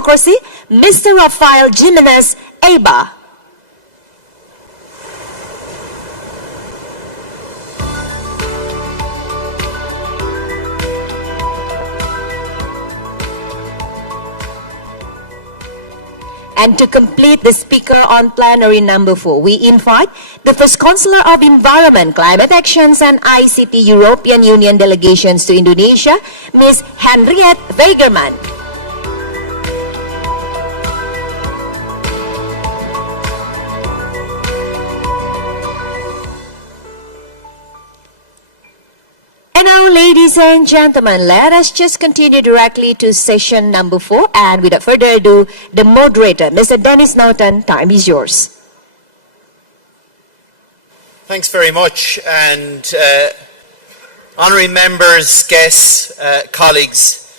Democracy, Mr. Rafael Jimenez Eiba. And to complete the speaker on plenary number 4, we invite the First Counselor of Environment, Climate Actions and ICT European Union delegations to Indonesia, Ms. Henriette Weigerman. And now, ladies and gentlemen, let us just continue directly to session number 4. And without further ado, the moderator, Mr. Dennis Norton, time is yours. Thanks very much. And honorary members, guests, colleagues,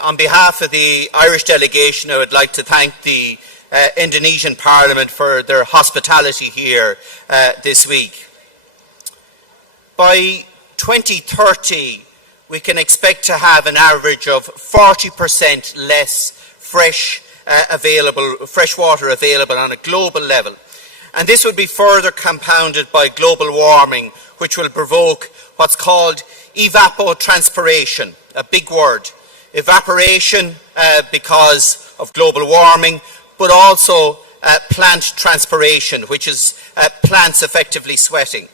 on behalf of the Irish delegation, I would like to thank the Indonesian Parliament for their hospitality here this week. By 2030, we can expect to have an average of 40% less fresh water available on a global level. And this would be further compounded by global warming, which will provoke what's called evapotranspiration, a big word. Evaporation because of global warming, but also plant transpiration, which is plants effectively sweating.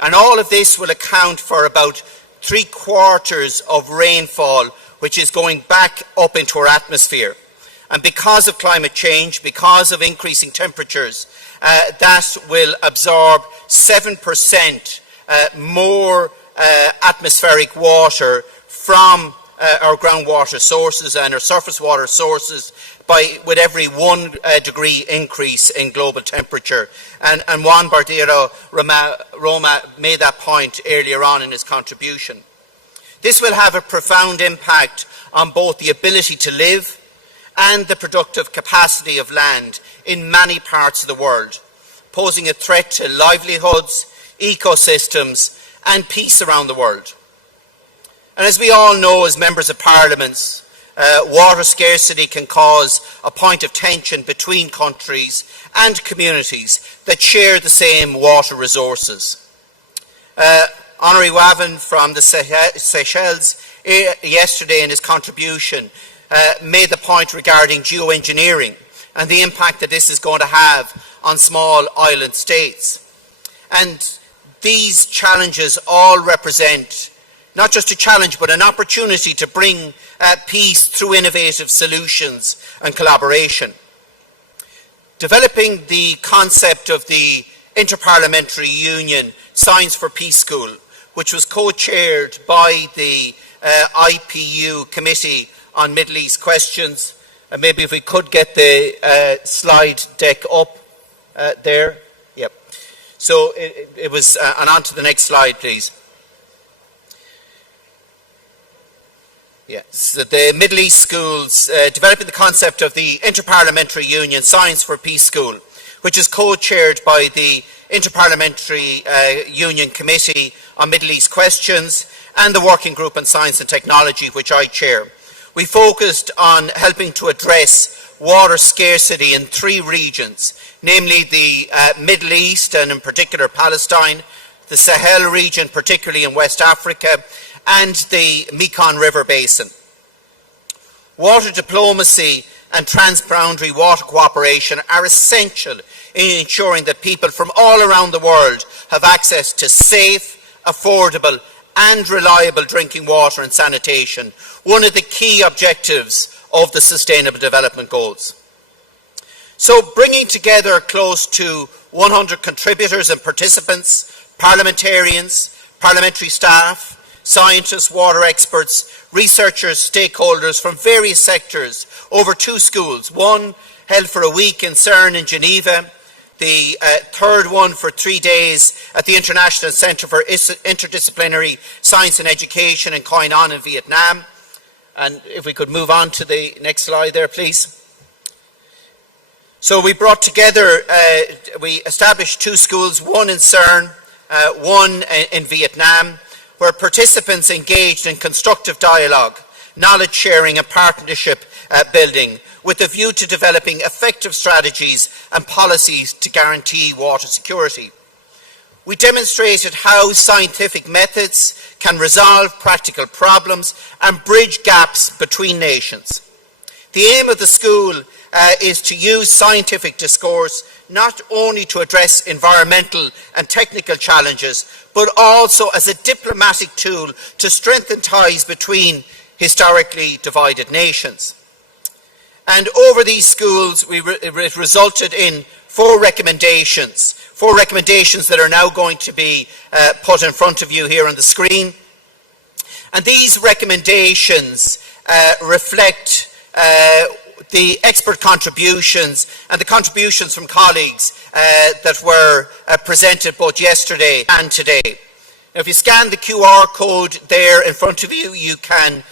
And all of this will account for about 3/4 of rainfall, which is going back up into our atmosphere. And because of climate change, because of increasing temperatures, that will absorb 7% more atmospheric water from our groundwater sources and our surface water sources with every 1 degree increase in global temperature. And Juan Bardero Roma made that point earlier on in his contribution. This will have a profound impact on both the ability to live and the productive capacity of land in many parts of the world, posing a threat to livelihoods, ecosystems, and peace around the world. And as we all know as members of parliaments, water scarcity can cause a point of tension between countries and communities that share the same water resources. Honorary Wavan from the Seychelles yesterday in his contribution made the point regarding geoengineering and the impact that this is going to have on small island states. And these challenges all represent not just a challenge, but an opportunity to bring peace through innovative solutions and collaboration. Developing the concept of the Inter-Parliamentary Union Science for Peace School, which was co-chaired by the IPU Committee on Middle East Questions. And maybe if we could get the slide deck up there. Yep. So it was, and on to the next slide, please. Yeah, so the Middle East schools, developing the concept of the Inter-Parliamentary Union Science for Peace School, which is co-chaired by the Inter-Parliamentary Union Committee on Middle East Questions and the Working Group on Science and Technology, which I chair. We focused on helping to address water scarcity in 3 regions, namely the Middle East and in particular Palestine, the Sahel region, particularly in West Africa, and the Mekong River Basin. Water diplomacy and transboundary water cooperation are essential in ensuring that people from all around the world have access to safe, affordable and reliable drinking water and sanitation, one of the key objectives of the Sustainable Development Goals. So bringing together close to 100 contributors and participants, parliamentarians, parliamentary staff, scientists, water experts, researchers, stakeholders from various sectors over 2 schools, one held for a week in Seiring in Geneva, the third one for 3 days at the International Centre for Interdisciplinary Science and Education in Coi An in Vietnam. And if we could move on to the next slide there, please. So we brought together, we established 2 schools, one in Seiring, one in Vietnam, where participants engaged in constructive dialogue, knowledge sharing and partnership building, with a view to developing effective strategies and policies to guarantee water security. We demonstrated how scientific methods can resolve practical problems and bridge gaps between nations. The aim of the school is to use scientific discourse not only to address environmental and technical challenges, but also as a diplomatic tool to strengthen ties between historically divided nations. And over these schools, it resulted in four recommendations that are now going to be put in front of you here on the screen. And these recommendations reflect the expert contributions and the contributions from colleagues that were presented both yesterday and today. Now, if you scan the QR code there in front of you, you can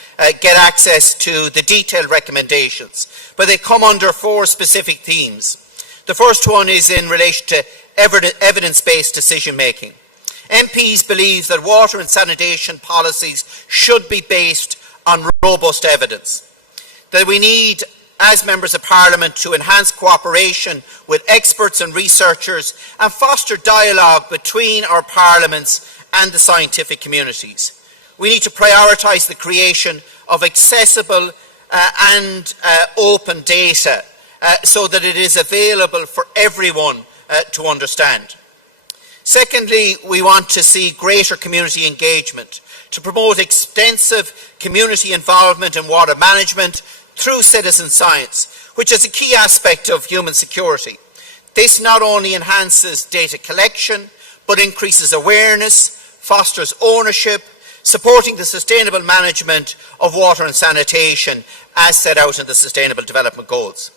get access to the detailed recommendations. But they come under four specific themes. The first one is in relation to evidence-based decision-making. MPs believe that water and sanitation policies should be based on robust evidence. That we need, as members of Parliament, to enhance cooperation with experts and researchers and foster dialogue between our parliaments and the scientific communities. We need to prioritise the creation of accessible and open data so that it is available for everyone to understand. Secondly, we want to see greater community engagement to promote extensive community involvement in water management through citizen science, which is a key aspect of human security. This not only enhances data collection, but increases awareness, fosters ownership, supporting the sustainable management of water and sanitation as set out in the Sustainable Development Goals.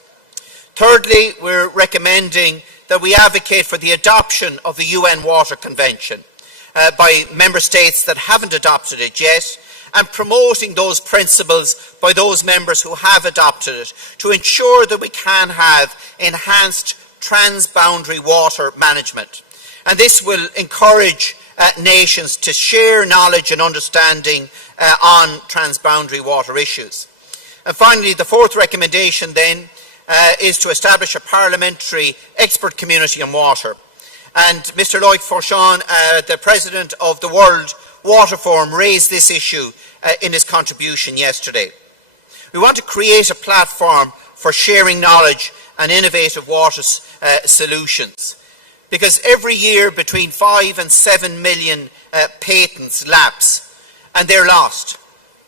Thirdly, we're recommending that we advocate for the adoption of the UN Water Convention by member states that haven't adopted it yet, and promoting those principles by those members who have adopted it to ensure that we can have enhanced transboundary water management. And this will encourage nations to share knowledge and understanding on transboundary water issues. And finally, the fourth recommendation then is to establish a parliamentary expert community on water. And Mr. Lloyd Forshawn, the President of the World Water Forum, raised this issue in his contribution yesterday. We want to create a platform for sharing knowledge and innovative water solutions, because every year between 5 and 7 million patents lapse, and they're lost.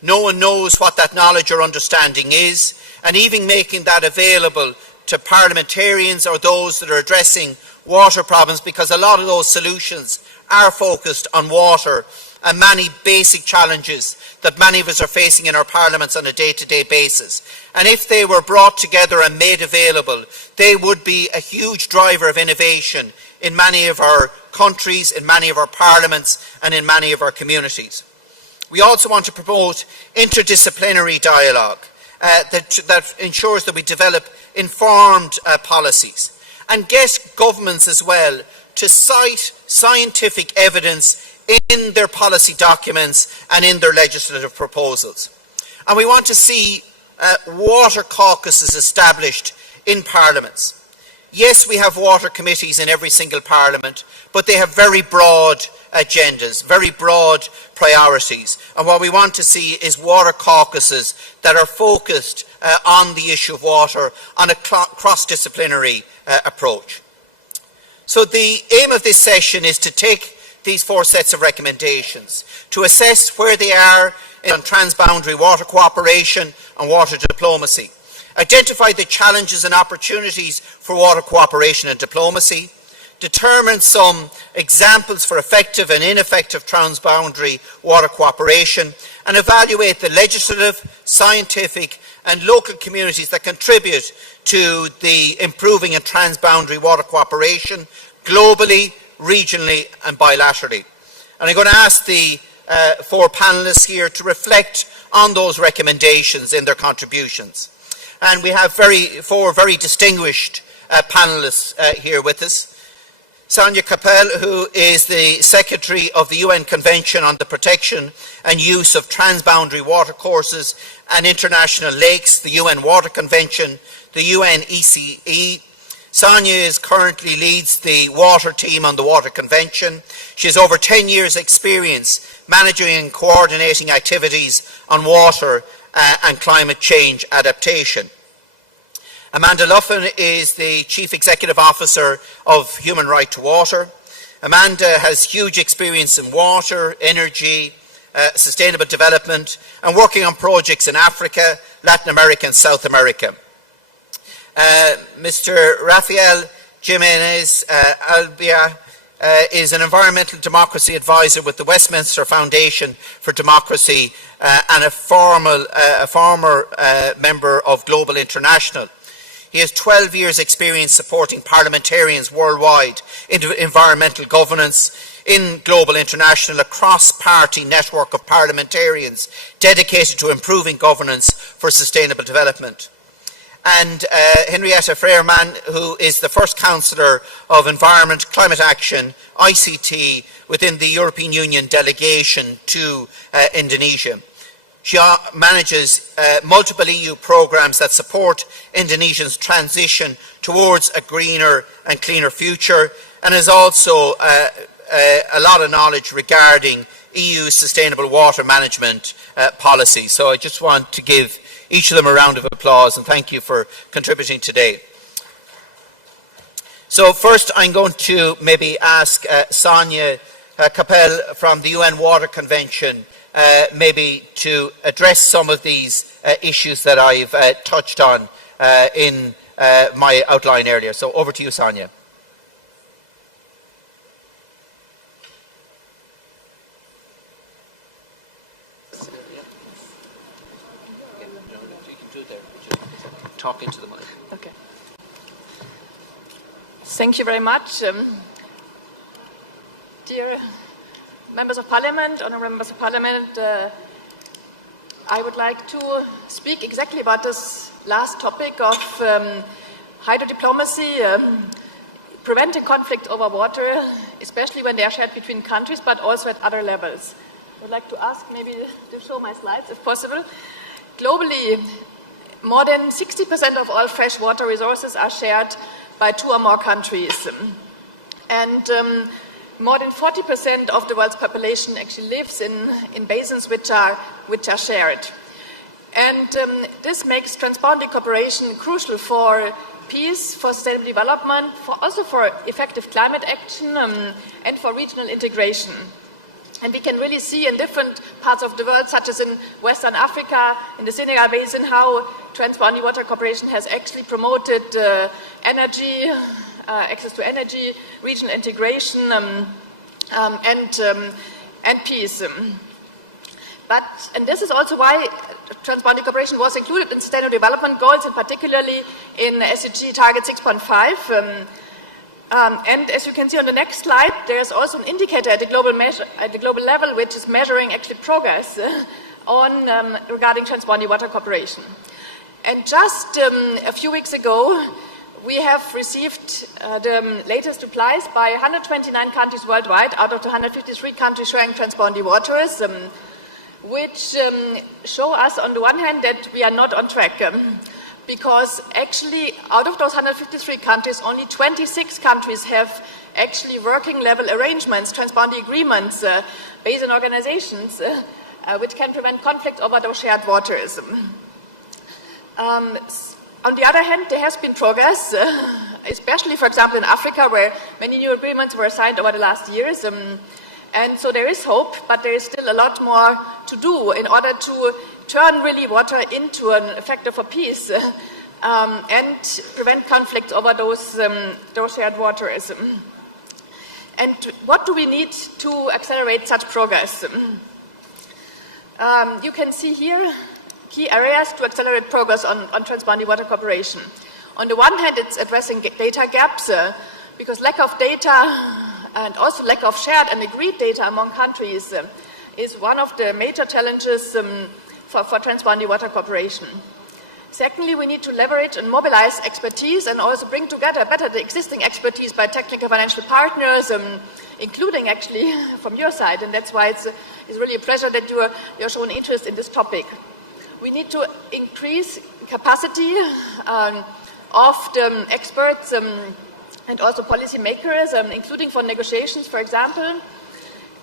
No one knows what that knowledge or understanding is, and even making that available to parliamentarians or those that are addressing water problems, because a lot of those solutions are focused on water and many basic challenges that many of us are facing in our parliaments on a day-to-day basis. And if they were brought together and made available, they would be a huge driver of innovation in many of our countries, in many of our parliaments, and in many of our communities. We also want to promote interdisciplinary dialogue that ensures that we develop informed policies, and get governments as well to cite scientific evidence in their policy documents and in their legislative proposals. And we want to see water caucuses established in parliaments. Yes, we have water committees in every single parliament, but they have very broad agendas, very broad priorities. And what we want to see is water caucuses that are focused on the issue of water on a cross-disciplinary approach. So the aim of this session is to take these four sets of recommendations, to assess where they are on transboundary water cooperation and water diplomacy, identify the challenges and opportunities for water cooperation and diplomacy, determine some examples for effective and ineffective transboundary water cooperation, and evaluate the legislative, scientific and local communities that contribute to the improving of transboundary water cooperation globally, regionally and bilaterally. And I'm going to ask the four panellists here to reflect on those recommendations in their contributions. And we have four very distinguished panellists here with us. Sonia Capel, who is the Secretary of the UN Convention on the Protection and Use of Transboundary Watercourses and International Lakes, the UN Water Convention, the UN ECE. Sonia currently leads the water team on the Water Convention. She has over 10 years' experience managing and coordinating activities on water and climate change adaptation. Amanda Luffin is the Chief Executive Officer of Human Right to Water. Amanda has huge experience in water, energy, sustainable development, and working on projects in Africa, Latin America, and South America. Mr. Rafael Jimenez Albia is an environmental democracy advisor with the Westminster Foundation for Democracy and a former member of Global International. He has 12 years' experience supporting parliamentarians worldwide in environmental governance in Global International, a cross-party network of parliamentarians dedicated to improving governance for sustainable development. And Henrietta Freerman, who is the first Councillor of Environment, Climate Action, ICT, within the European Union delegation to Indonesia. She manages multiple EU programmes that support Indonesia's transition towards a greener and cleaner future, and has also a lot of knowledge regarding EU sustainable water management policy. So I just want to give each of them a round of applause and thank you for contributing today. So first I'm going to maybe ask Sonia Capel from the UN Water Convention maybe to address some of these issues that I've touched on in my outline earlier. So over to you, Sonia. Talk into the mic. Okay. Thank you very much. Dear members of Parliament, honourable members of Parliament, I would like to speak exactly about this last topic of hydrodiplomacy, preventing conflict over water, especially when they are shared between countries, but also at other levels. I would like to ask maybe to show my slides, if possible. Globally, more than 60% of all fresh water resources are shared by 2 or more countries. And more than 40% of the world's population actually lives in basins which are shared. And this makes transboundary cooperation crucial for peace, for sustainable development, also for effective climate action and for regional integration. And we can really see in different parts of the world, such as in Western Africa, in the Senegal Basin, how transboundary water cooperation has actually promoted energy, access to energy, regional integration, and peace. And this is also why transboundary cooperation was included in Sustainable Development Goals, and particularly in SDG Target 6.5. And as you can see on the next slide, there's also an indicator at the global level, which is measuring actually progress regarding transboundary water cooperation. And just a few weeks ago, we have received the latest replies by 129 countries worldwide out of the 153 countries sharing transboundary waters, which show us on the one hand that we are not on track. Because actually, out of those 153 countries, only 26 countries have actually working level arrangements, transboundary agreements, basin organizations, which can prevent conflict over those shared waters. On the other hand, there has been progress, especially, for example, in Africa, where many new agreements were signed over the last years. And so there is hope, but there is still a lot more to do in order to turn really water into an effector for peace and prevent conflict over those shared waters. And what do we need to accelerate such progress? You can see here key areas to accelerate progress on transboundary water cooperation. On the one hand, it's addressing data gaps, because lack of data and also lack of shared and agreed data among countries is one of the major challenges for transboundary water cooperation. Secondly, we need to leverage and mobilize expertise and also bring together better the existing expertise by technical financial partners, including actually from your side, and that's why it's really a pleasure that you're showing interest in this topic. We need to increase capacity of the experts and also policymakers, including for negotiations, for example,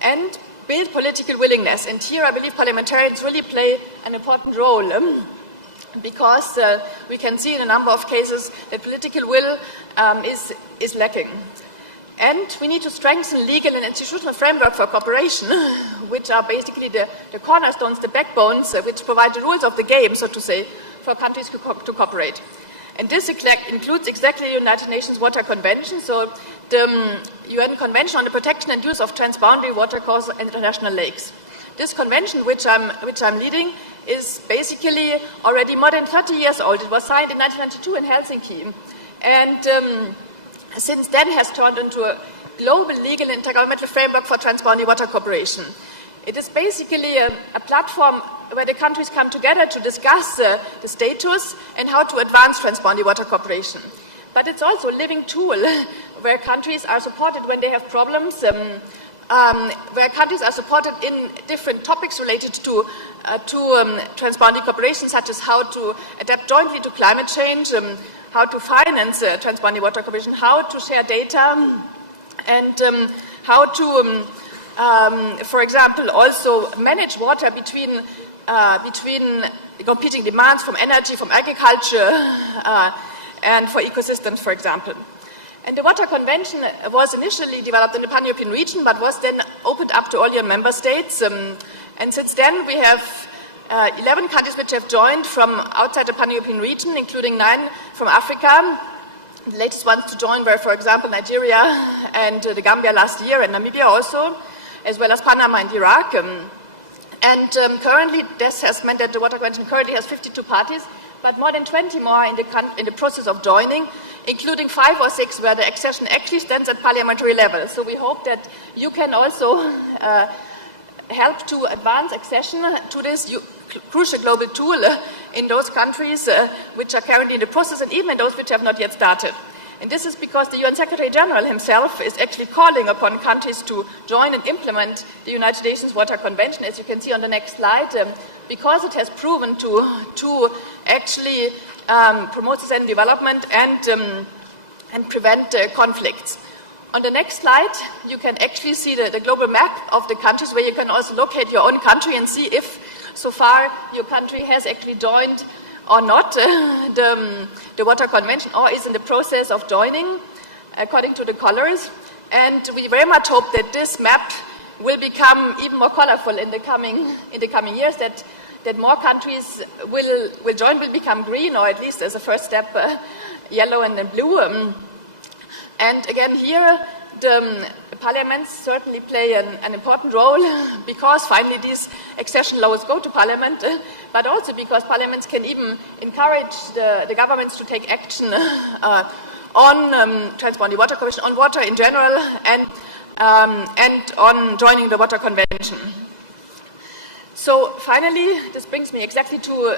and build political willingness. And here I believe parliamentarians really play an important role because we can see in a number of cases that political will is lacking. And we need to strengthen legal and institutional framework for cooperation, which are basically the cornerstones, the backbones, which provide the rules of the game, so to say, for countries to cooperate. And this includes exactly the United Nations Water Convention, so the UN Convention on the Protection and Use of Transboundary Watercourses and International Lakes. This convention, which I'm leading, is basically already more than 30 years old. It was signed in 1992 in Helsinki, and since then has turned into a global legal and intergovernmental framework for transboundary water cooperation. It is basically a platform where the countries come together to discuss the status and how to advance transboundary water cooperation. But it's also a living tool where countries are supported when they have problems, where countries are supported in different topics related to transboundary cooperation, such as how to adapt jointly to climate change, how to finance transboundary water cooperation, how to share data, and how to, for example, also manage water between competing demands from energy, from agriculture, and for ecosystems, for example. And the Water Convention was initially developed in the Pan-European region, but was then opened up to all your member states. And since then, we have 11 countries which have joined from outside the Pan-European region, including 9 from Africa. The latest ones to join were, for example, Nigeria and the Gambia last year, and Namibia also, as well as Panama and Iraq. And currently, this has meant that the Water Convention currently has 52 parties, but more than 20 more in the process of joining, including 5 or 6 where the accession actually stands at parliamentary level. So we hope that you can also help to advance accession to this crucial global tool in those countries which are currently in the process, and even in those which have not yet started. And this is because the UN Secretary General himself is actually calling upon countries to join and implement the United Nations Water Convention, as you can see on the next slide, because it has proven to actually promote sustainable development and prevent conflicts. On the next slide, you can actually see the global map of the countries, where you can also locate your own country and see if so far your country has actually joined or not the Water Convention, or is in the process of joining according to the colors. And we very much hope that this map will become even more colorful in the coming years, that more countries will join, will become green, or at least as a first step yellow and then blue. And again here, the parliaments certainly play an important role, because finally these accession laws go to parliament, but also because parliaments can even encourage the governments to take action on transboundary water cooperation, on water in general, and on joining the Water Convention. So finally, this brings me exactly to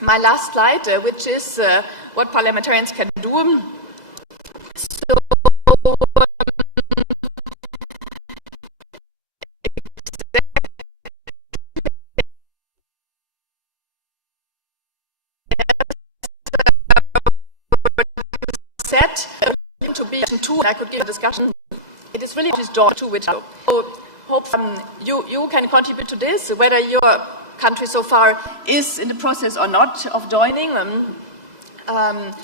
my last slide, which is what parliamentarians can do. To be two, I could give a discussion. It is really this door to which I hope you can contribute to this, whether your country so far is in the process or not of joining. And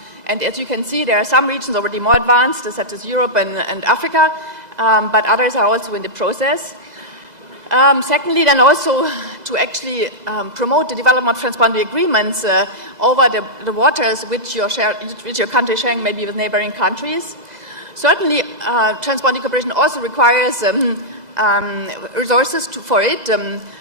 as you can see, there are some regions already more advanced, such as Europe and Africa, but others are also in the process. Secondly, then also to actually promote the development of transboundary agreements over the waters which your country is sharing maybe with neighboring countries. Certainly, transboundary cooperation also requires resources for it,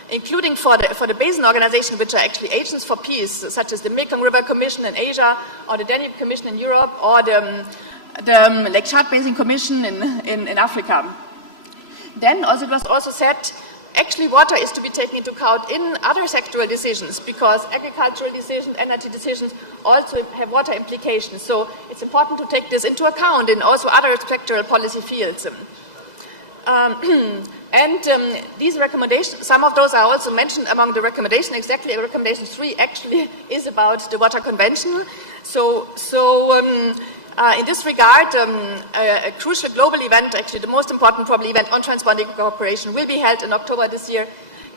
including for the basin organizations, which are actually agents for peace, such as the Mekong River Commission in Asia, or the Danube Commission in Europe, or the Lake Chad Basin Commission in Africa. Then also it was also said actually water is to be taken into account in other sectoral decisions, because agricultural decisions, energy decisions also have water implications. So it's important to take this into account in also other sectoral policy fields. These recommendations, some of those are also mentioned among the recommendations. Exactly, recommendation 3 actually is about the Water Convention. In this regard, a crucial global event, actually the most important probably event on transboundary cooperation, will be held in October this year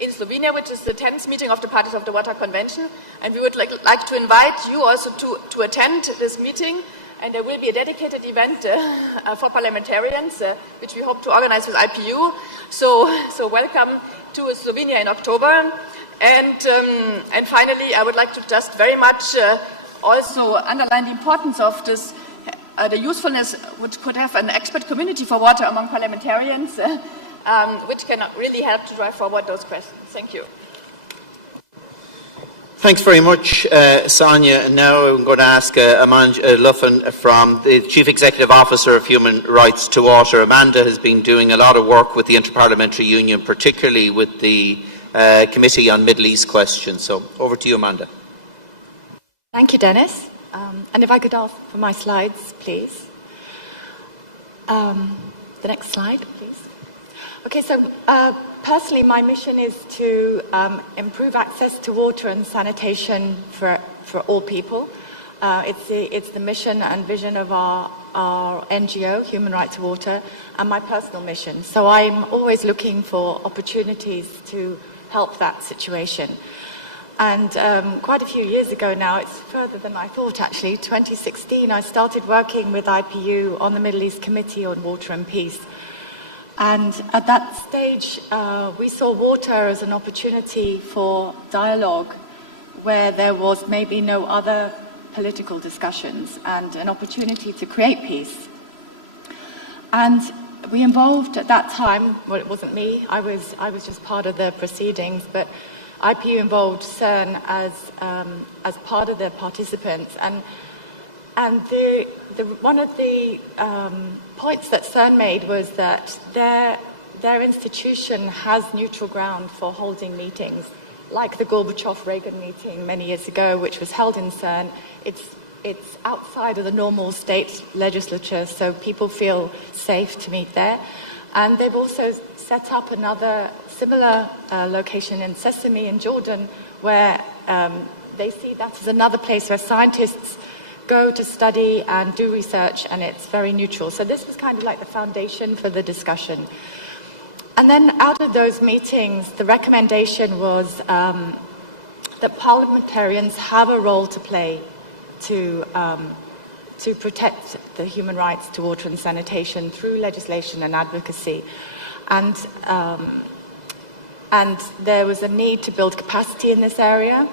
in Slovenia, which is the 10th meeting of the parties of the Water Convention. And we would like to invite you also to attend this meeting. And there will be a dedicated event for parliamentarians, which we hope to organize with IPU. So welcome to Slovenia in October. And finally, I would like to just very much also underline the importance of this, the usefulness which could have an expert community for water among parliamentarians, which can really help to drive forward those questions. Thank you. Thanks very much, Sonia. And now I'm going to ask Amanda Luffin from the Chief Executive Officer of Human Rights to Water. Amanda has been doing a lot of work with the Inter-Parliamentary Union, particularly with the Committee on Middle East Questions. So over to you, Amanda. Thank you, Dennis. And if I could ask for my slides, please. The next slide, please. Okay, so personally, my mission is to improve access to water and sanitation for all people. It's the mission and vision of our NGO, Human Rights to Water, and my personal mission. So I'm always looking for opportunities to help that situation. And quite a few years ago now, it's further than I thought actually, 2016, I started working with IPU on the Middle East Committee on Water and Peace. And at that stage, we saw water as an opportunity for dialogue where there was maybe no other political discussions and an opportunity to create peace. And we involved at that time, well, it wasn't me, I was just part of the proceedings, but IPU involved CERN as part of the participants. And one of the points that CERN made was that their institution has neutral ground for holding meetings, like the Gorbachev-Reagan meeting many years ago, which was held in CERN. It's outside of the normal state legislature, so people feel safe to meet there. And they've also set up another similar location in Sesame in Jordan, where they see that as another place where scientists go to study and do research, and it's very neutral. So this was kind of like the foundation for the discussion. And then out of those meetings, the recommendation was that parliamentarians have a role to play to protect the human rights to water and sanitation through legislation and advocacy. And there was a need to build capacity in this area.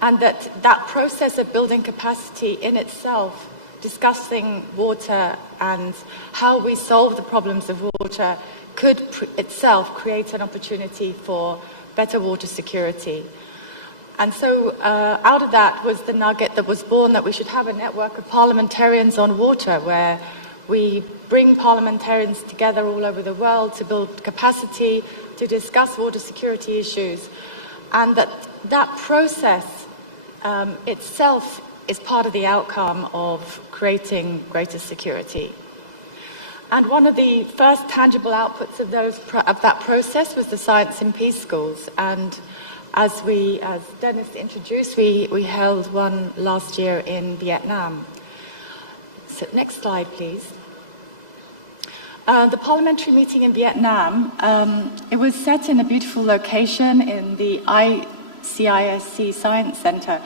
And that process of building capacity in itself, discussing water and how we solve the problems of water, could itself create an opportunity for better water security. And so out of that was the nugget that was born that we should have a network of parliamentarians on water, where we bring parliamentarians together all over the world to build capacity, to discuss water security issues, and that process itself is part of the outcome of creating greater security. And one of the first tangible outputs of that process was the Science and Peace Schools. And as Dennis introduced, we held one last year in Vietnam. So next slide, please. The parliamentary meeting in Vietnam, it was set in a beautiful location in the ICISC Science Center,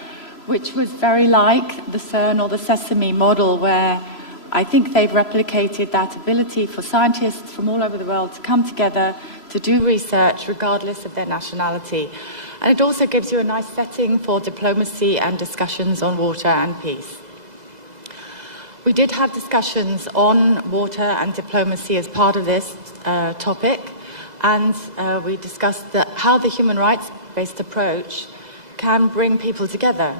which was very like the CERN or the Sesame model, where I think they've replicated that ability for scientists from all over the world to come together to do research regardless of their nationality. And it also gives you a nice setting for diplomacy and discussions on water and peace. We did have discussions on water and diplomacy as part of this topic, and we discussed how the human rights-based approach can bring people together.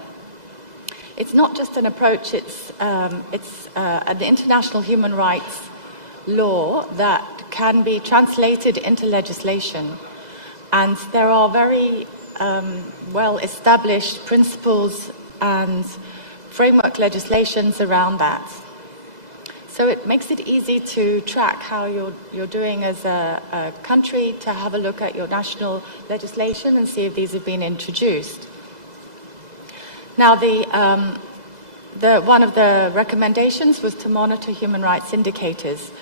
It's not just an approach, it's an international human rights law that can be translated into legislation. And there are very well-established principles and framework legislations around that. So it makes it easy to track how you're doing as a country, to have a look at your national legislation and see if these have been introduced. Now, one of the recommendations was to monitor human rights indicators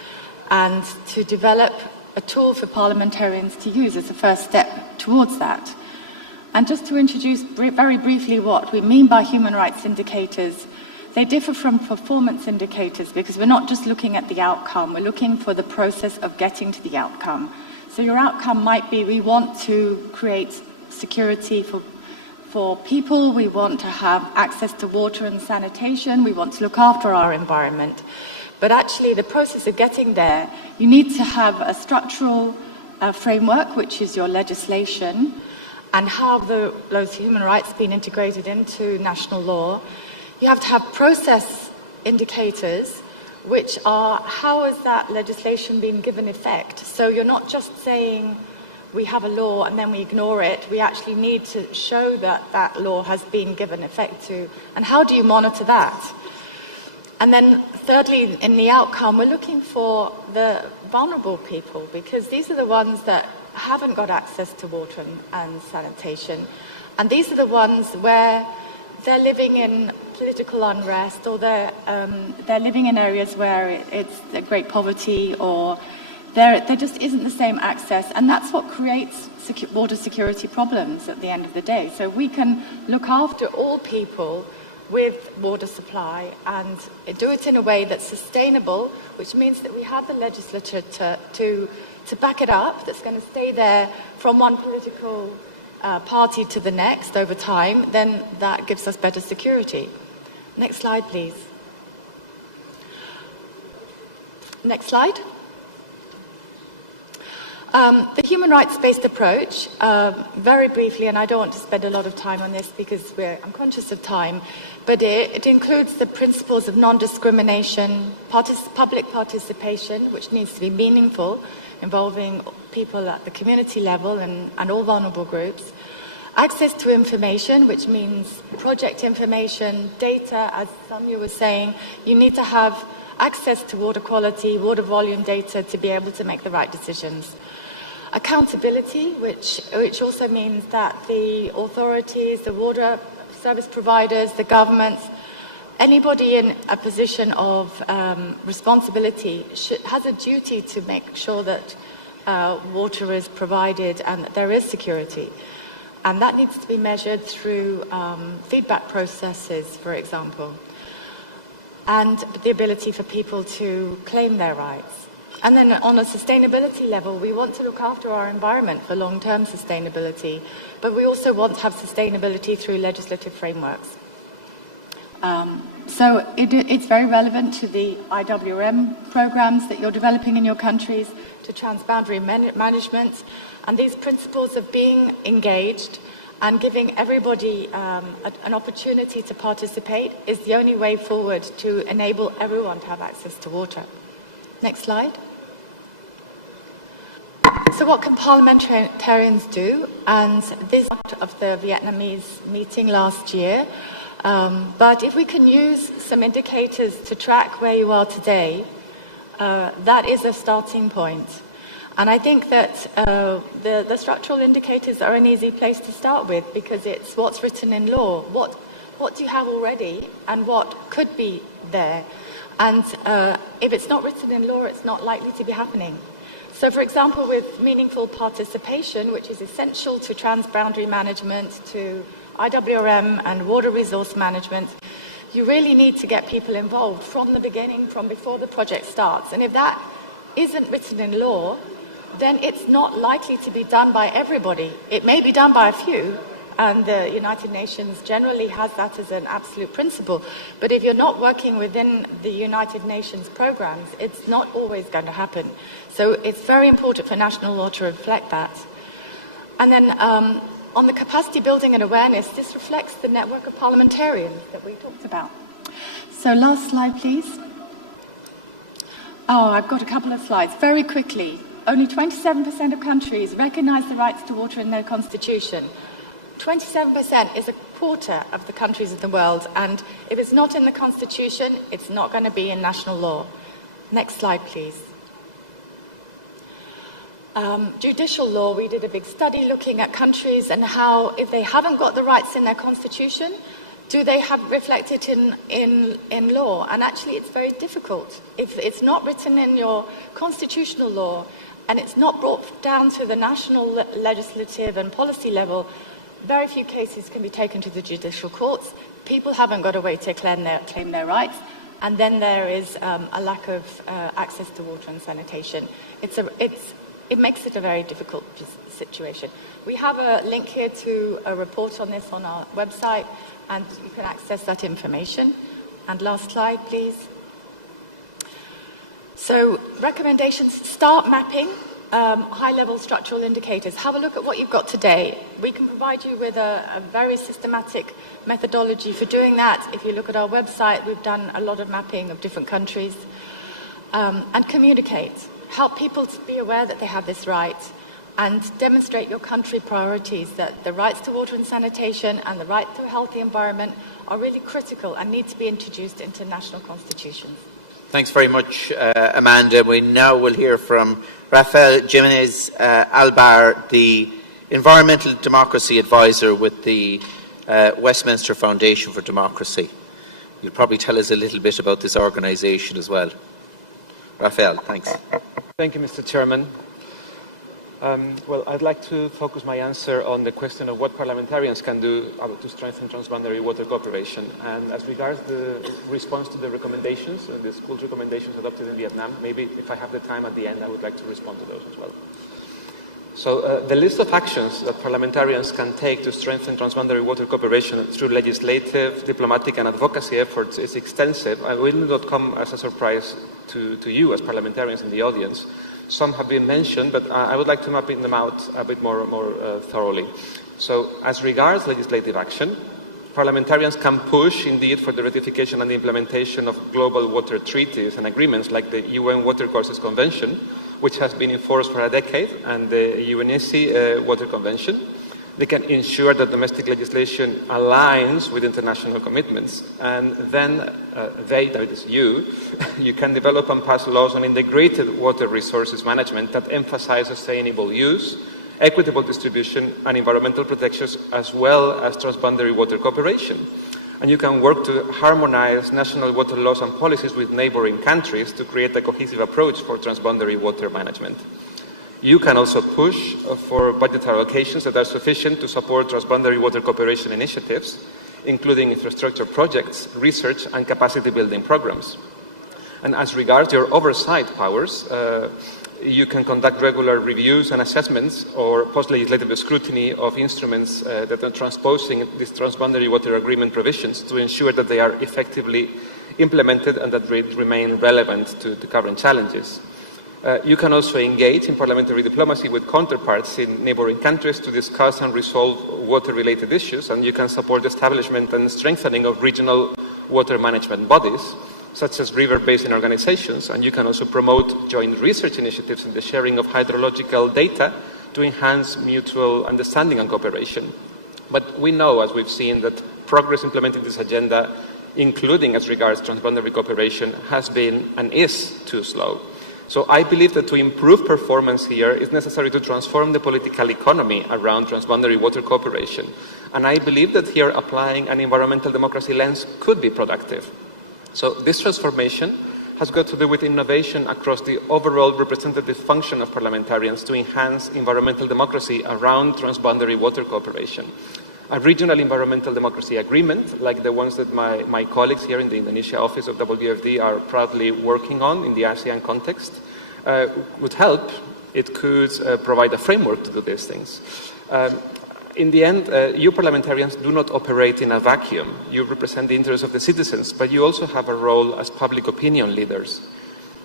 and to develop a tool for parliamentarians to use as a first step towards that. And just to introduce very briefly what we mean by human rights indicators, they differ from performance indicators because we're not just looking at the outcome, we're looking for the process of getting to the outcome. So your outcome might be, we want to create security for people, we want to have access to water and sanitation, we want to look after our environment. But actually the process of getting there, you need to have a structural framework, which is your legislation, and how those human rights been integrated into national law. You have to have process indicators, which are how has that legislation been given effect. So you're not just saying we have a law and then we ignore it. We actually need to show that that law has been given effect to, and how do you monitor that? And then thirdly, in the outcome, we're looking for the vulnerable people, because these are the ones that haven't got access to water and sanitation. And these are the ones where they're living in political unrest, or they're living in areas where it's great poverty, or there just isn't the same access. And that's what creates border security problems at the end of the day. So we can look after all people with water supply and do it in a way that's sustainable, which means that we have the legislature to back it up, that's going to stay there from one political party to the next over time. Then that gives us better security. Next slide, please. Next slide. The human rights-based approach, very briefly, and I don't want to spend a lot of time on this because I'm conscious of time, but it includes the principles of non-discrimination, public participation, which needs to be meaningful, involving people at the community level and all vulnerable groups, access to information, which means project information, data, as Samya was saying. You need to have access to water quality, water volume data to be able to make the right decisions. Accountability, which also means that the authorities, the water service providers, the governments, anybody in a position of responsibility has a duty to make sure that water is provided and that there is security. And that needs to be measured through feedback processes, for example, and the ability for people to claim their rights. And then on a sustainability level, we want to look after our environment for long-term sustainability, but we also want to have sustainability through legislative frameworks. So it's very relevant to the IWM programs that you're developing in your countries, to transboundary management, and these principles of being engaged and giving everybody an opportunity to participate is the only way forward to enable everyone to have access to water. Next slide. So what can parliamentarians do? And this is part of the Vietnamese meeting last year. But if we can use some indicators to track where you are today, that is a starting point. And I think that the structural indicators are an easy place to start with, because it's what's written in law. What do you have already and what could be there? And if it's not written in law, it's not likely to be happening. So, for example, with meaningful participation, which is essential to transboundary management, to IWRM and water resource management, you really need to get people involved from the beginning, from before the project starts. And if that isn't written in law, then it's not likely to be done by everybody. It may be done by a few, and the United Nations generally has that as an absolute principle. But if you're not working within the United Nations programs, it's not always going to happen. So it's very important for national law to reflect that. And then on the capacity building and awareness, this reflects the network of parliamentarians that we talked about. So last slide, please. Oh, I've got a couple of slides. Very quickly. only 27% of countries recognise the rights to water in their constitution. 27% is a quarter of the countries of the world, and if it's not in the constitution, it's not going to be in national law. Next slide, please. Judicial law, we did a big study looking at countries and how, if they haven't got the rights in their constitution, do they have reflected in law? And actually, it's very difficult. If it's not written in your constitutional law and it's not brought down to the national legislative and policy level, very few cases can be taken to the judicial courts. People haven't got a way to claim their rights, and then there is a lack of access to water and sanitation. It makes it a very difficult situation. We have a link here to a report on this on our website, and you can access that information. And last slide, please. So, recommendations: start mapping high-level structural indicators. Have a look at what you've got today. We can provide you with a very systematic methodology for doing that. If you look at our website, we've done a lot of mapping of different countries. And communicate. Help people to be aware that they have this right, and demonstrate your country priorities, that the rights to water and sanitation and the right to a healthy environment are really critical and need to be introduced into national constitutions. Thanks very much, Amanda. We now will hear from Rafael Jimenez Albar, the Environmental Democracy Advisor with the Westminster Foundation for Democracy. You'll probably tell us a little bit about this organisation as well. Rafael, thanks. Thank you, Mr. Chairman. Well, I'd like to focus my answer on the question of what parliamentarians can do to strengthen transboundary water cooperation. And as regards the response to the recommendations, the school's recommendations adopted in Vietnam, maybe if I have the time at the end, I would like to respond to those as well. So the list of actions that parliamentarians can take to strengthen transboundary water cooperation through legislative, diplomatic and advocacy efforts is extensive. I will not come as a surprise to you as parliamentarians in the audience. Some have been mentioned, but I would like to map them out a bit more thoroughly. So as regards legislative action, parliamentarians can push indeed for the ratification and the implementation of global water treaties and agreements like the UN Watercourses Convention, which has been in force for a decade, and the UNESC Water Convention. They can ensure that domestic legislation aligns with international commitments, and then that is you can develop and pass laws on integrated water resources management that emphasize sustainable use, equitable distribution and environmental protections, as well as transboundary water cooperation. And you can work to harmonize national water laws and policies with neighboring countries to create a cohesive approach for transboundary water management. You can also push for budgetary allocations that are sufficient to support transboundary water cooperation initiatives, including infrastructure projects, research and capacity building programs. And as regards your oversight powers, you can conduct regular reviews and assessments or post-legislative scrutiny of instruments that are transposing these transboundary water agreement provisions to ensure that they are effectively implemented and that they remain relevant to the current challenges. You can also engage in parliamentary diplomacy with counterparts in neighboring countries to discuss and resolve water-related issues, and you can support the establishment and strengthening of regional water management bodies, such as river basin organizations, and you can also promote joint research initiatives and the sharing of hydrological data to enhance mutual understanding and cooperation. But we know, as we've seen, that progress implementing this agenda, including as regards transboundary cooperation, has been and is too slow. So I believe that to improve performance here, it's necessary to transform the political economy around transboundary water cooperation. And I believe that here applying an environmental democracy lens could be productive. So this transformation has got to do with innovation across the overall representative function of parliamentarians to enhance environmental democracy around transboundary water cooperation. A regional environmental democracy agreement, like the ones that my colleagues here in the Indonesia office of WFD are proudly working on in the ASEAN context, would help. It could provide a framework to do these things. In the end, you parliamentarians do not operate in a vacuum. You represent the interests of the citizens, but you also have a role as public opinion leaders.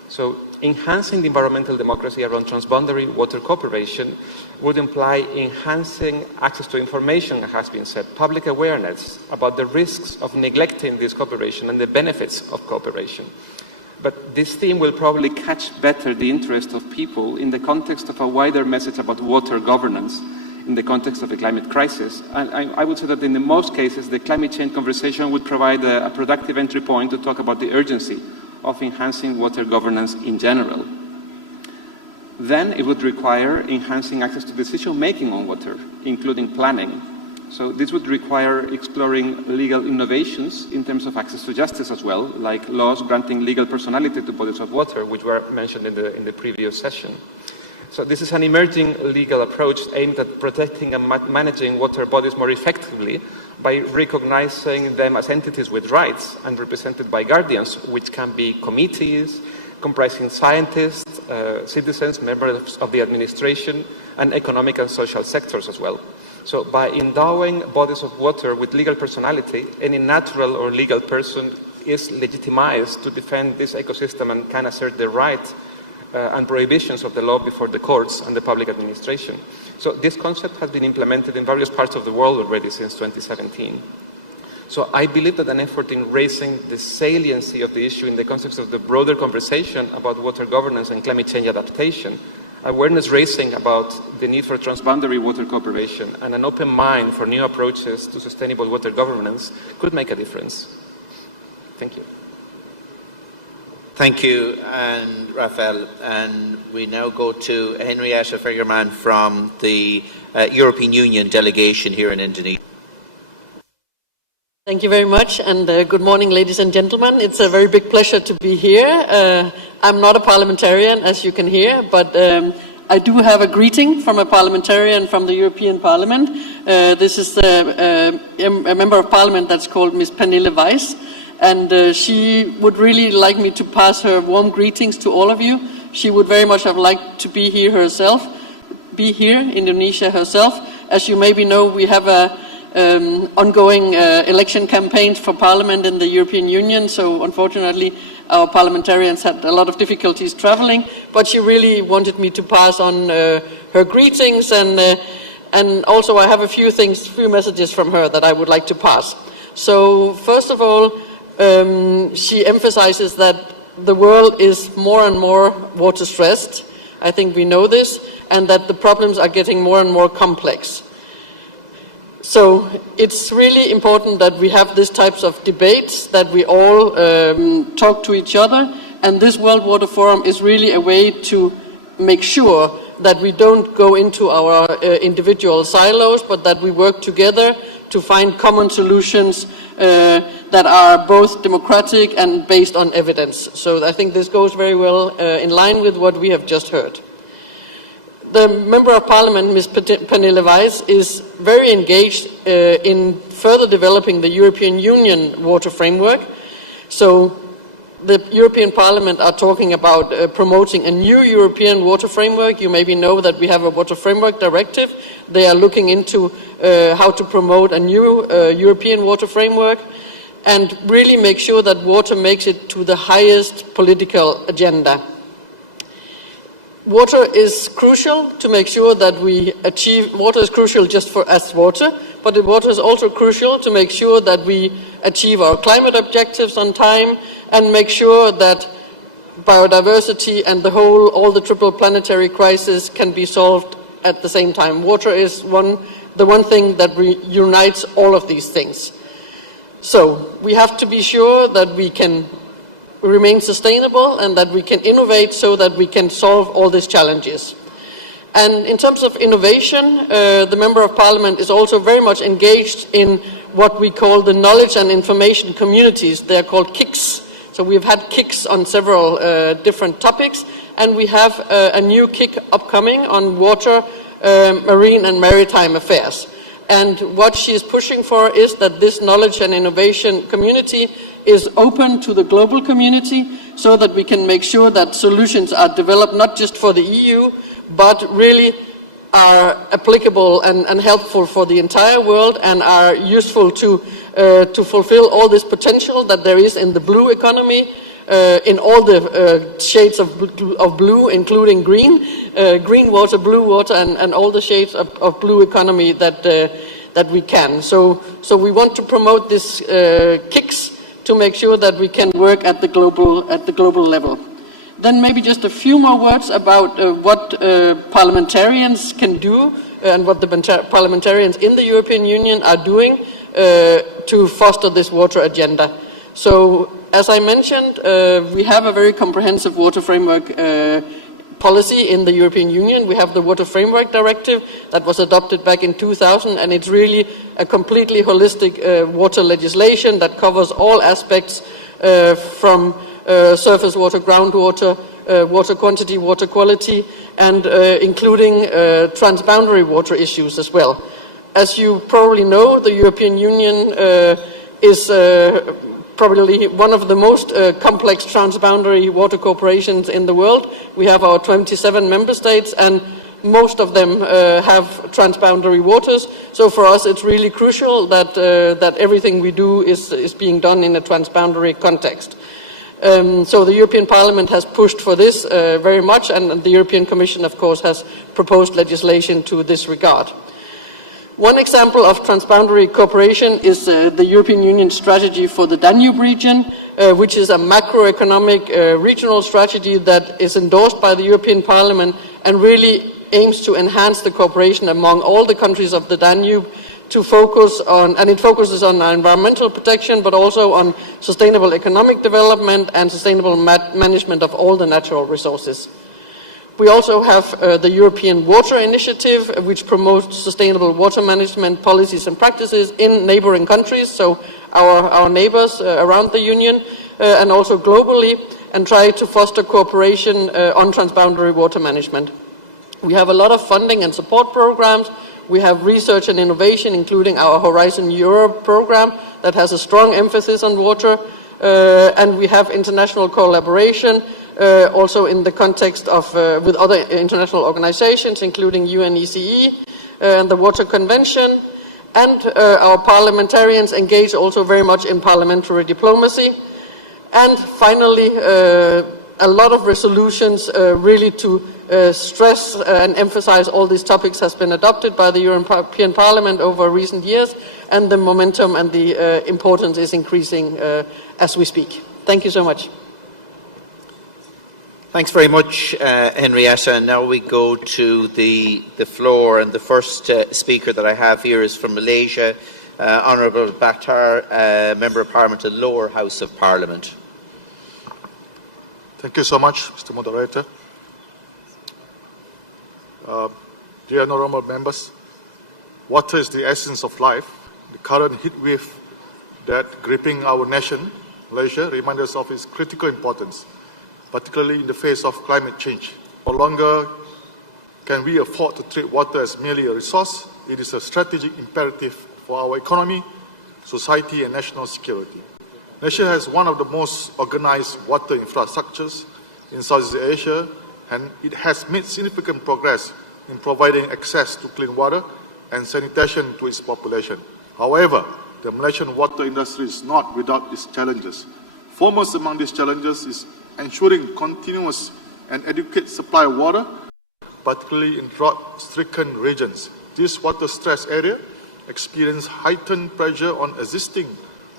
So enhancing the environmental democracy around transboundary water cooperation would imply enhancing access to information, as has been said, public awareness about the risks of neglecting this cooperation and the benefits of cooperation. But this theme will probably catch better the interest of people in the context of a wider message about water governance, in the context of the climate crisis. And I would say that in the most cases, the climate change conversation would provide a productive entry point to talk about the urgency of enhancing water governance in general. Then it would require enhancing access to decision-making on water, including planning. So this would require exploring legal innovations in terms of access to justice as well, like laws granting legal personality to bodies of water, which were mentioned in the previous session. So this is an emerging legal approach aimed at protecting and managing water bodies more effectively by recognizing them as entities with rights and represented by guardians, which can be committees comprising scientists, citizens, members of the administration, and economic and social sectors as well. So by endowing bodies of water with legal personality, any natural or legal person is legitimized to defend this ecosystem and can assert the right and prohibitions of the law before the courts and the public administration. So this concept has been implemented in various parts of the world already since 2017. So I believe that an effort in raising the saliency of the issue in the context of the broader conversation about water governance and climate change adaptation, awareness raising about the need for transboundary water cooperation, and an open mind for new approaches to sustainable water governance could make a difference. Thank you. Thank you, and Rafael. And we now go to Henrietta Fegerman from the European Union delegation here in Indonesia. Thank you very much, and good morning, ladies and gentlemen. It's a very big pleasure to be here. I'm not a parliamentarian, as you can hear, but I do have a greeting from a parliamentarian from the European Parliament. This is a member of Parliament that's called Ms. Pernille Weiss, and she would really like me to pass her warm greetings to all of you. She would very much have liked to be here herself, be here in Indonesia herself. As you maybe know, we have a ongoing election campaigns for Parliament in the European Union, so unfortunately our parliamentarians had a lot of difficulties traveling, but she really wanted me to pass on her greetings, and also I have a few messages from her that I would like to pass. So first of all, she emphasizes that the world is more and more water stressed. I think we know this, and that the problems are getting more and more complex. So it's really important that we have these types of debates, that we all talk to each other, and this World Water Forum is really a way to make sure that we don't go into our individual silos, but that we work together to find common solutions that are both democratic and based on evidence. So I think this goes very well in line with what we have just heard. The Member of Parliament, Ms. Pernille Weiss, is very engaged in further developing the European Union water framework. So the European Parliament are talking about promoting a new European water framework. You maybe know that we have a water framework directive. They are looking into how to promote a new European water framework and really make sure that water makes it to the highest political agenda. Water is crucial to make sure that we achieve, water is crucial just for as water, but water is also crucial to make sure that we achieve our climate objectives on time and make sure that biodiversity and all the triple planetary crisis can be solved at the same time. Water is the one thing that unites all of these things. So we have to be sure that we can remain sustainable and that we can innovate so that we can solve all these challenges. And in terms of innovation, the Member of Parliament is also very much engaged in what we call the knowledge and information communities. They are called KICs. So we've had KICs on several different topics, and we have a new KIC upcoming on water, marine and maritime affairs. And what she is pushing for is that this knowledge and innovation community is open to the global community so that we can make sure that solutions are developed not just for the EU, but really are applicable and helpful for the entire world and are useful to fulfill all this potential that there is in the blue economy, in all the shades of blue, including green, green water, blue water, and all the shades of blue economy that we can. So we want to promote this KICs to make sure that we can work at the global level. Then maybe just a few more words about what parliamentarians can do and what the parliamentarians in the European Union are doing to foster this water agenda. So, as I mentioned, we have a very comprehensive water framework policy in the European Union. We have the Water Framework Directive that was adopted back in 2000, and it's really a completely holistic water legislation that covers all aspects from surface water, groundwater, water quantity, water quality, and including transboundary water issues as well. As you probably know, the European Union is probably one of the most complex transboundary water corporations in the world. We have our 27 member states, and most of them have transboundary waters. So for us, it's really crucial that that everything we do is being done in a transboundary context. So the European Parliament has pushed for this very much, and the European Commission, of course, has proposed legislation to this regard. One example of transboundary cooperation is the European Union strategy for the Danube region, which is a macroeconomic regional strategy that is endorsed by the European Parliament and really aims to enhance the cooperation among all the countries of the Danube to focus on, and it focuses on environmental protection, but also on sustainable economic development and sustainable management of all the natural resources. We also have the European Water Initiative, which promotes sustainable water management policies and practices in neighboring countries, so our neighbors around the Union, and also globally, and try to foster cooperation on transboundary water management. We have a lot of funding and support programs. We have research and innovation, including our Horizon Europe program that has a strong emphasis on water, and we have international collaboration, also in the context of with other international organizations, including UNECE and the Water Convention, and our parliamentarians engage also very much in parliamentary diplomacy. And finally, a lot of resolutions really to stress and emphasize all these topics has been adopted by the European Parliament over recent years, and the momentum and the importance is increasing as we speak. Thank you so much. Thanks very much, Henrietta. And now we go to the floor, and the first speaker that I have here is from Malaysia, Honourable Bakhtar, Member of Parliament of the Lower House of Parliament. Thank you so much, Mr. Moderator. Dear honourable members, water is the essence of life. The current heat wave that gripping our nation, Malaysia, reminds us of its critical importance, particularly in the face of climate change. No longer can we afford to treat water as merely a resource. It is a strategic imperative for our economy, society, and national security. Malaysia has one of the most organized water infrastructures in Southeast Asia, and it has made significant progress in providing access to clean water and sanitation to its population. However, the Malaysian water industry is not without its challenges. Foremost among these challenges is ensuring continuous and adequate supply of water, particularly in drought-stricken regions. This water-stressed area experience heightened pressure on existing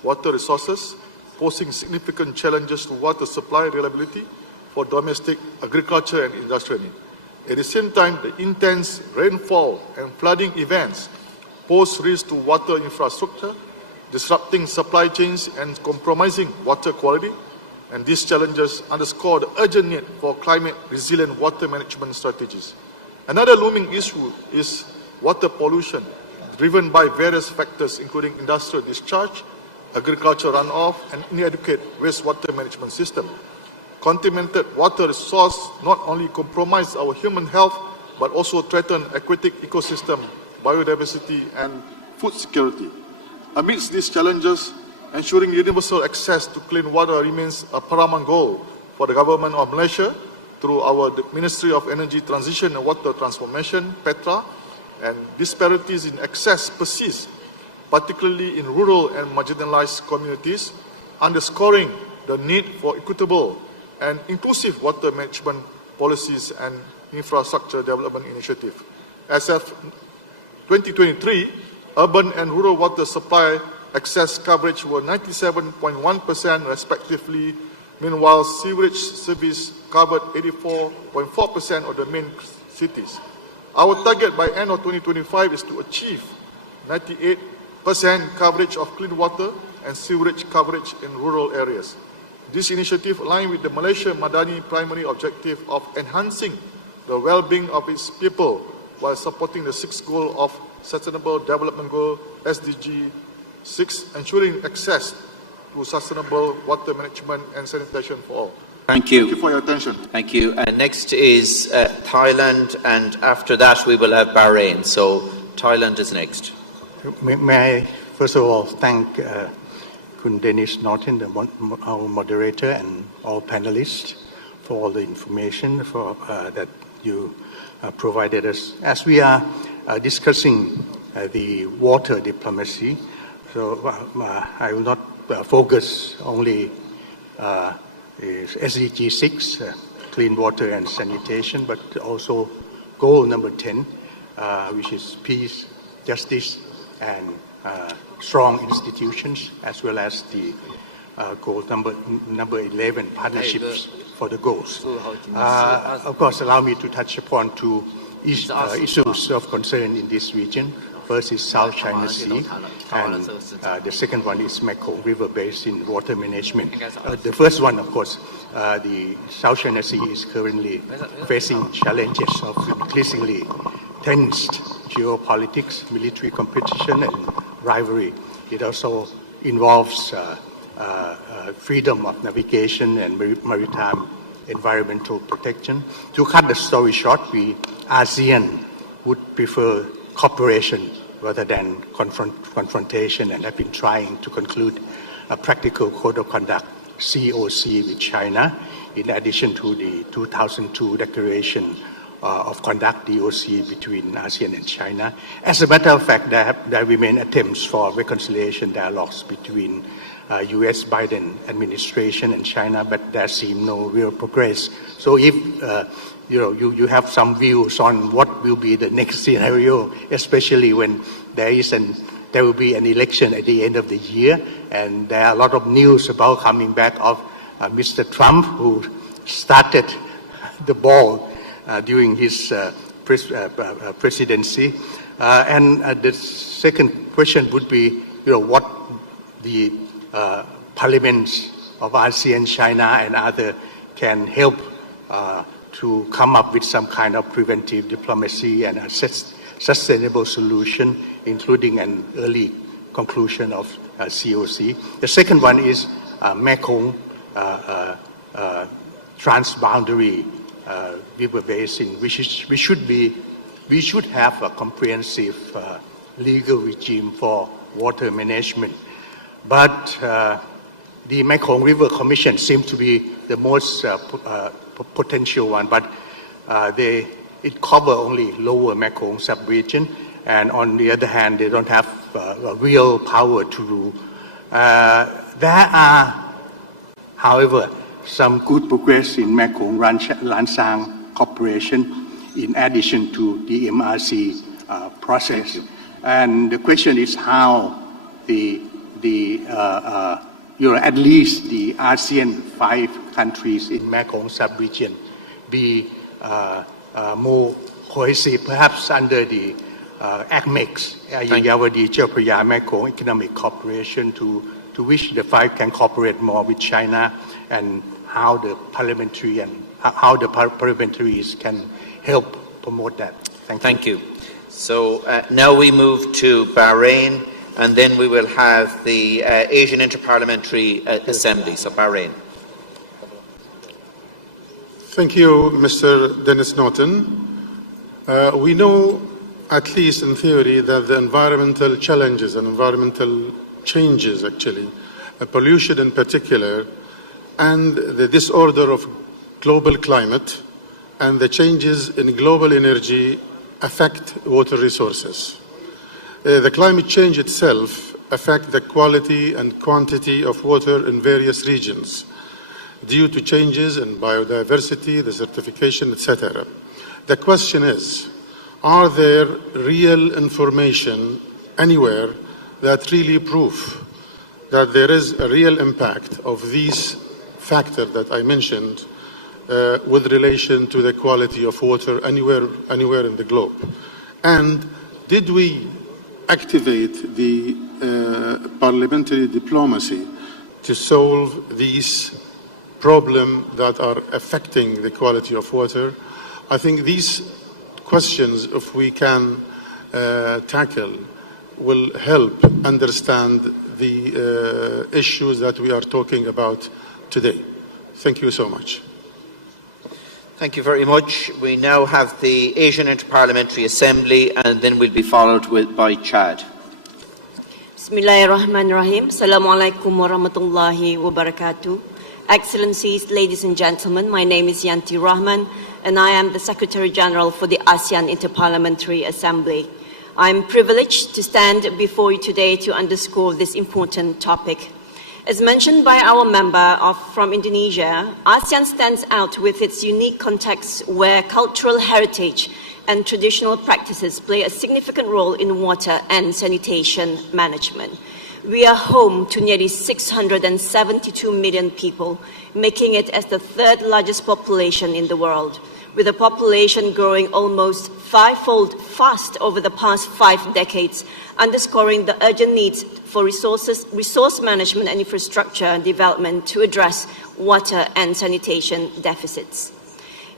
water resources, posing significant challenges to water supply reliability for domestic agriculture and industrial needs. At the same time, the intense rainfall and flooding events pose risk to water infrastructure, disrupting supply chains and compromising water quality. And these challenges underscore the urgent need for climate-resilient water management strategies. Another looming issue is water pollution, driven by various factors including industrial discharge, agricultural runoff, and inadequate wastewater management system. Contaminated water resources not only compromise our human health, but also threaten aquatic ecosystem, biodiversity, and food security. Amidst these challenges, ensuring universal access to clean water remains a paramount goal for the Government of Malaysia through our Ministry of Energy Transition and Water Transformation, PETRA, and disparities in access persist, particularly in rural and marginalized communities, underscoring the need for equitable and inclusive water management policies and infrastructure development initiative. As of 2023, urban and rural water supply access coverage were 97.1% respectively. Meanwhile, sewerage service covered 84.4% of the main cities. Our target by end of 2025 is to achieve 98% coverage of clean water and sewerage coverage in rural areas. This initiative aligns with the Malaysia Madani primary objective of enhancing the well-being of its people while supporting the sixth goal of Sustainable Development Goal, SDG 6, ensuring access to sustainable water management and sanitation for all. Thank you. Thank you for your attention. Thank you. Next is Thailand, and after that we will have Bahrain. So Thailand is next. May I first of all thank Kun Dennis Norton, our moderator, and all panelists for all the information that you provided us. As we are discussing the water diplomacy, so I will not focus only SDG 6, clean water and sanitation, but also goal number 10, which is peace, justice, and strong institutions, as well as the goal number 11, partnerships for the goals. Of course, allow me to touch upon two issues of concern in this region. First is South China Sea, and the second one is Mekong River Basin water management. The first one, of course, the South China Sea is currently facing challenges of increasingly tensed geopolitics, military competition, and rivalry. It also involves freedom of navigation and maritime environmental protection. To cut the story short, ASEAN would prefer cooperation rather than confrontation, and have been trying to conclude a practical code of conduct, COC, with China, in addition to the 2002 declaration of conduct, DOC, between ASEAN and China. As a matter of fact, there remain attempts for reconciliation dialogues between U.S. Biden administration and China, but there seems no real progress. So if you have some views on what will be the next scenario, especially when there will be an election at the end of the year, and there are a lot of news about coming back of Mr. Trump, who started the ball during his presidency. And the second question would be, what the parliaments of ASEAN, China, and other can help to come up with some kind of preventive diplomacy and a sustainable solution, including an early conclusion of COC. The second one is Mekong transboundary river basin, we should have a comprehensive legal regime for water management. But the Mekong River Commission seems to be the most potential one, but it covers only lower Mekong sub-region, and on the other hand, they don't have real power to rule. There are, however, some good progress in Mekong Lansang cooperation in addition to the MRC process. And the question is how at least the ASEAN 5 countries in Mekong sub-region be more cohesive, perhaps under the ACMEX, Yavadi Chao Mekong Economic Cooperation, to which the 5 can cooperate more with China, and how the parliamentaries can help promote that. Thank you. So now we move to Bahrain, and then we will have the Asian Inter-Parliamentary Assembly. So Bahrain. Thank you, Mr. Dennis Norton. We know, at least in theory, that the environmental challenges and environmental changes, actually, pollution in particular, and the disorder of global climate and the changes in global energy affect water resources. The climate change itself affects the quality and quantity of water in various regions due to changes in biodiversity, desertification, etc. The question is, are there real information anywhere that really prove that there is a real impact of these factors that I mentioned with relation to the quality of water anywhere in the globe? And did we activate the parliamentary diplomacy to solve these problems that are affecting the quality of water? I think these questions, if we can tackle, will help understand the issues that we are talking about today. Thank you so much. Thank you very much. We now have the Asian Inter-Parliamentary Assembly, and then we'll be followed by Chad. Bismillahirrahmanirrahim. Assalamualaikum warahmatullahi wabarakatuh. Excellencies, ladies and gentlemen, my name is Yanti Rahman, and I am the Secretary General for the ASEAN Inter-Parliamentary Assembly. I am privileged to stand before you today to underscore this important topic. As mentioned by our member from Indonesia, ASEAN stands out with its unique context where cultural heritage and traditional practices play a significant role in water and sanitation management. We are home to nearly 672 million people, making it as the third largest population in the world, with a population growing almost fivefold fast over the past 5 decades, underscoring the urgent needs for resource management and infrastructure development to address water and sanitation deficits.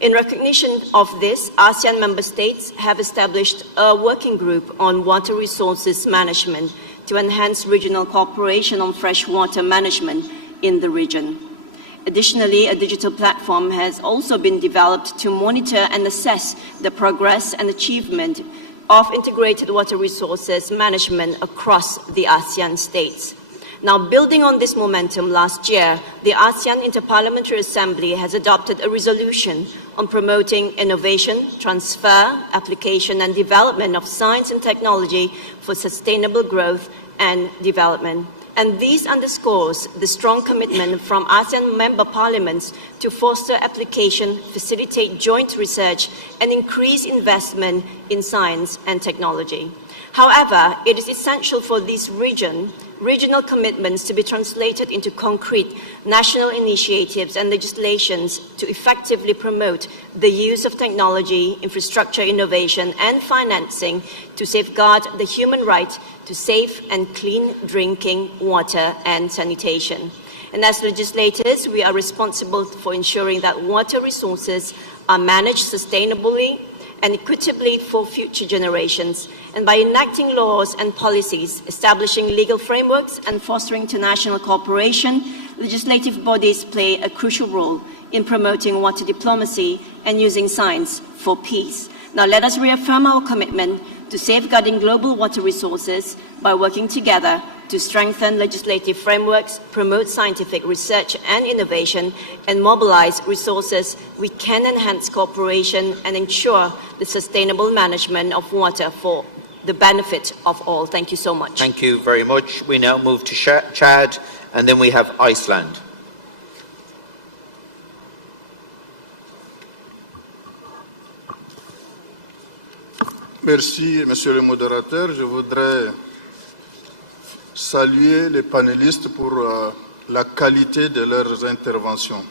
In recognition of this, ASEAN member states have established a working group on water resources management to enhance regional cooperation on freshwater management in the region. Additionally, a digital platform has also been developed to monitor and assess the progress and achievement of integrated water resources management across the ASEAN states. Now, building on this momentum, last year, the ASEAN Inter-Parliamentary Assembly has adopted a resolution on promoting innovation, transfer, application, and development of science and technology for sustainable growth and development. And this underscores the strong commitment from ASEAN member parliaments to foster application, facilitate joint research, and increase investment in science and technology. However, it is essential for this regional commitments to be translated into concrete national initiatives and legislations to effectively promote the use of technology, infrastructure innovation, and financing to safeguard the human right to safe and clean drinking water and sanitation. And as legislators, we are responsible for ensuring that water resources are managed sustainably and equitably for future generations. And by enacting laws and policies, establishing legal frameworks, and fostering international cooperation, legislative bodies play a crucial role in promoting water diplomacy and using science for peace. Now let us reaffirm our commitment to safeguarding global water resources by working together to strengthen legislative frameworks, promote scientific research and innovation, and mobilize resources. We can enhance cooperation and ensure the sustainable management of water for the benefit of all. Thank you so much. Thank you very much. We now move to Chad, and then we have Iceland. Merci, Monsieur le Modérateur. Je voudrais saluer les panélistes pour la qualité de leurs interventions.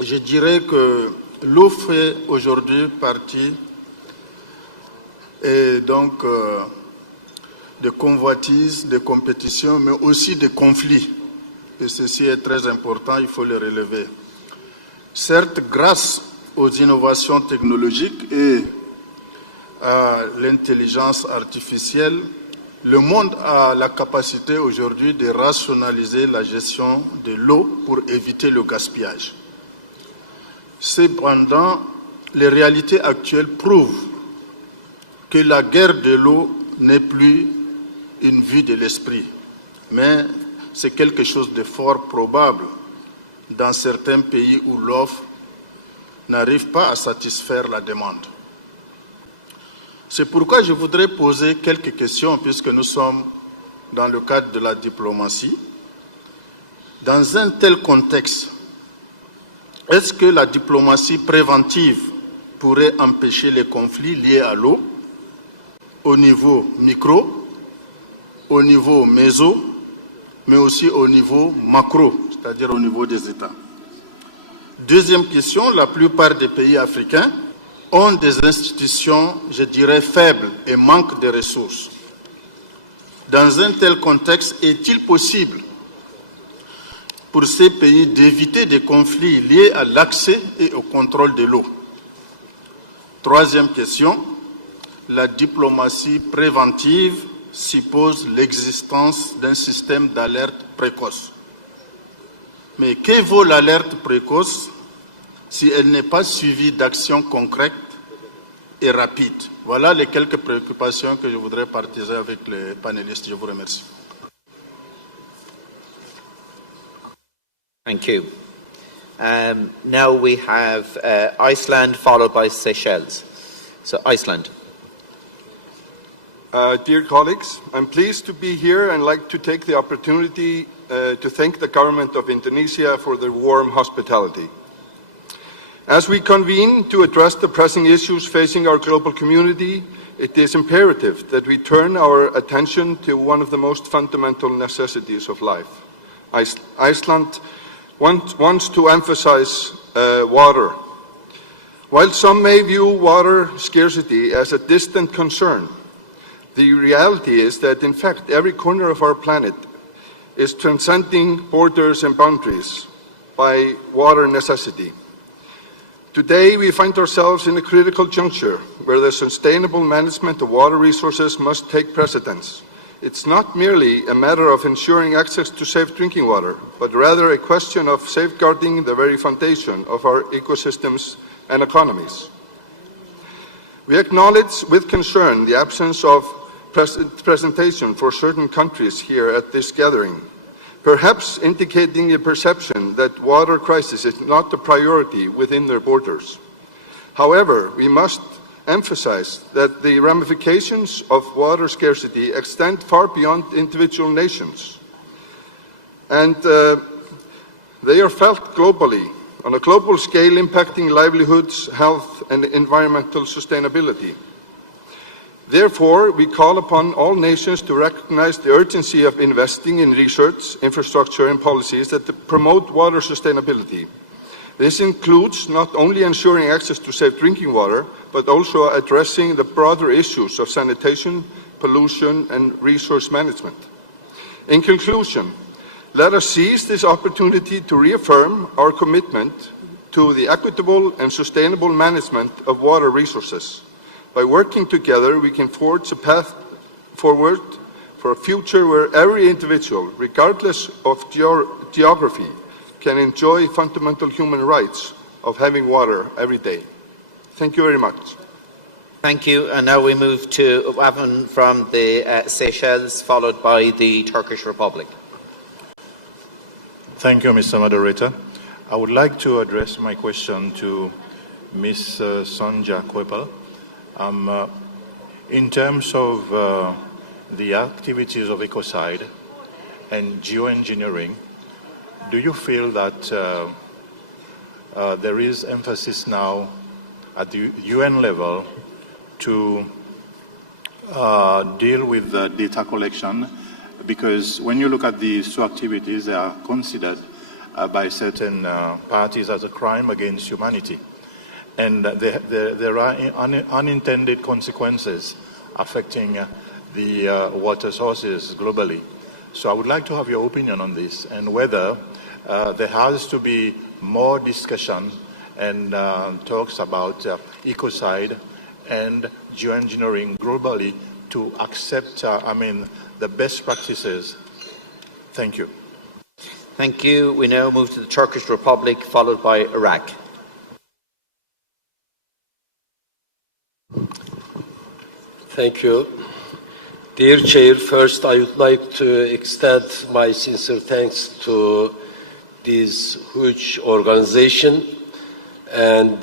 Je dirais que l'eau fait aujourd'hui partie et donc de convoitises, de compétitions, mais aussi de conflits. Et ceci est très important, il faut le relever. Certes, grâce aux innovations technologiques et à l'intelligence artificielle, le monde a la capacité aujourd'hui de rationaliser la gestion de l'eau pour éviter le gaspillage. Cependant, les réalités actuelles prouvent que la guerre de l'eau n'est plus une vue de l'esprit, mais c'est quelque chose de fort probable dans certains pays où l'offre n'arrive pas à satisfaire la demande. C'est pourquoi je voudrais poser quelques questions, puisque nous sommes dans le cadre de la diplomatie. Dans un tel contexte, est-ce que la diplomatie préventive pourrait empêcher les conflits liés à l'eau au niveau micro, au niveau méso, mais aussi au niveau macro, c'est-à-dire au niveau des États. Deuxième question, la plupart des pays africains ont des institutions, je dirais, faibles et manquent de ressources. Dans un tel contexte, est-il possible pour ces pays d'éviter des conflits liés à l'accès et au contrôle de l'eau? Troisième question, la diplomatie préventive suppose l'existence d'un système d'alerte précoce. Mais que vaut l'alerte précoce si elle n'est pas suivie d'actions concrètes et rapides? Voilà les quelques préoccupations que je voudrais partager avec les panélistes. Je vous remercie. Thank you. Now we have Iceland followed by Seychelles. So Iceland. Dear colleagues, I'm pleased to be here and like to take the opportunity to thank the government of Indonesia for their warm hospitality. As we convene to address the pressing issues facing our global community, it is imperative that we turn our attention to one of the most fundamental necessities of life. Iceland wants to emphasize water. While some may view water scarcity as a distant concern, the reality is that, in fact, every corner of our planet is transcending borders and boundaries by water necessity. Today, we find ourselves in a critical juncture where the sustainable management of water resources must take precedence. It's not merely a matter of ensuring access to safe drinking water, but rather a question of safeguarding the very foundation of our ecosystems and economies. We acknowledge with concern the absence of presentation for certain countries here at this gathering, perhaps indicating a perception that water crisis is not a priority within their borders. However, we must emphasize that the ramifications of water scarcity extend far beyond individual nations, and they are felt globally, on a global scale, impacting livelihoods, health, and environmental sustainability. Therefore, we call upon all nations to recognize the urgency of investing in research, infrastructure, and policies that promote water sustainability. This includes not only ensuring access to safe drinking water, but also addressing the broader issues of sanitation, pollution, and resource management. In conclusion, let us seize this opportunity to reaffirm our commitment to the equitable and sustainable management of water resources. By working together, we can forge a path forward for a future where every individual, regardless of geography, can enjoy fundamental human rights of having water every day. Thank you very much. Thank you. And now we move to Avan from the Seychelles, followed by the Turkish Republic. Thank you, Mr. Moderator. I would like to address my question to Ms. Sonja Kwepel. In terms of the activities of ecocide and geoengineering, do you feel that there is emphasis now at the UN level to deal with the data collection? Because when you look at these two activities, they are considered by certain parties as a crime against humanity. And there are unintended consequences affecting the water sources globally. So I would like to have your opinion on this, and whether there has to be more discussion and talks about ecocide and geoengineering globally to accept, the best practices. Thank you. Thank you. We now move to the Turkish Republic, followed by Iraq. Thank you. Dear Chair, first I would like to extend my sincere thanks to this huge organization and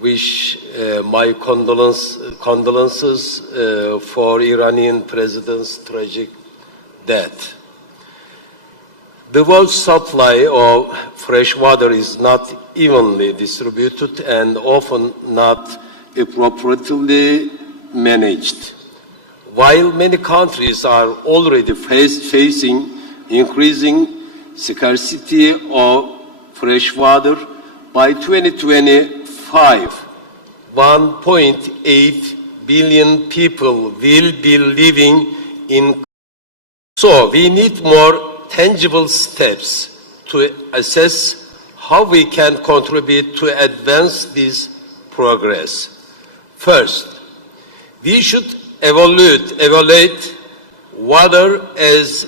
wish my condolences for Iranian President's tragic death. The world's supply of fresh water is not evenly distributed and often not appropriately managed. While many countries are already facing increasing scarcity of fresh water, by 2025, 1.8 billion people will be living in. So we need more tangible steps to assess how we can contribute to advance this progress. First, we should evaluate water as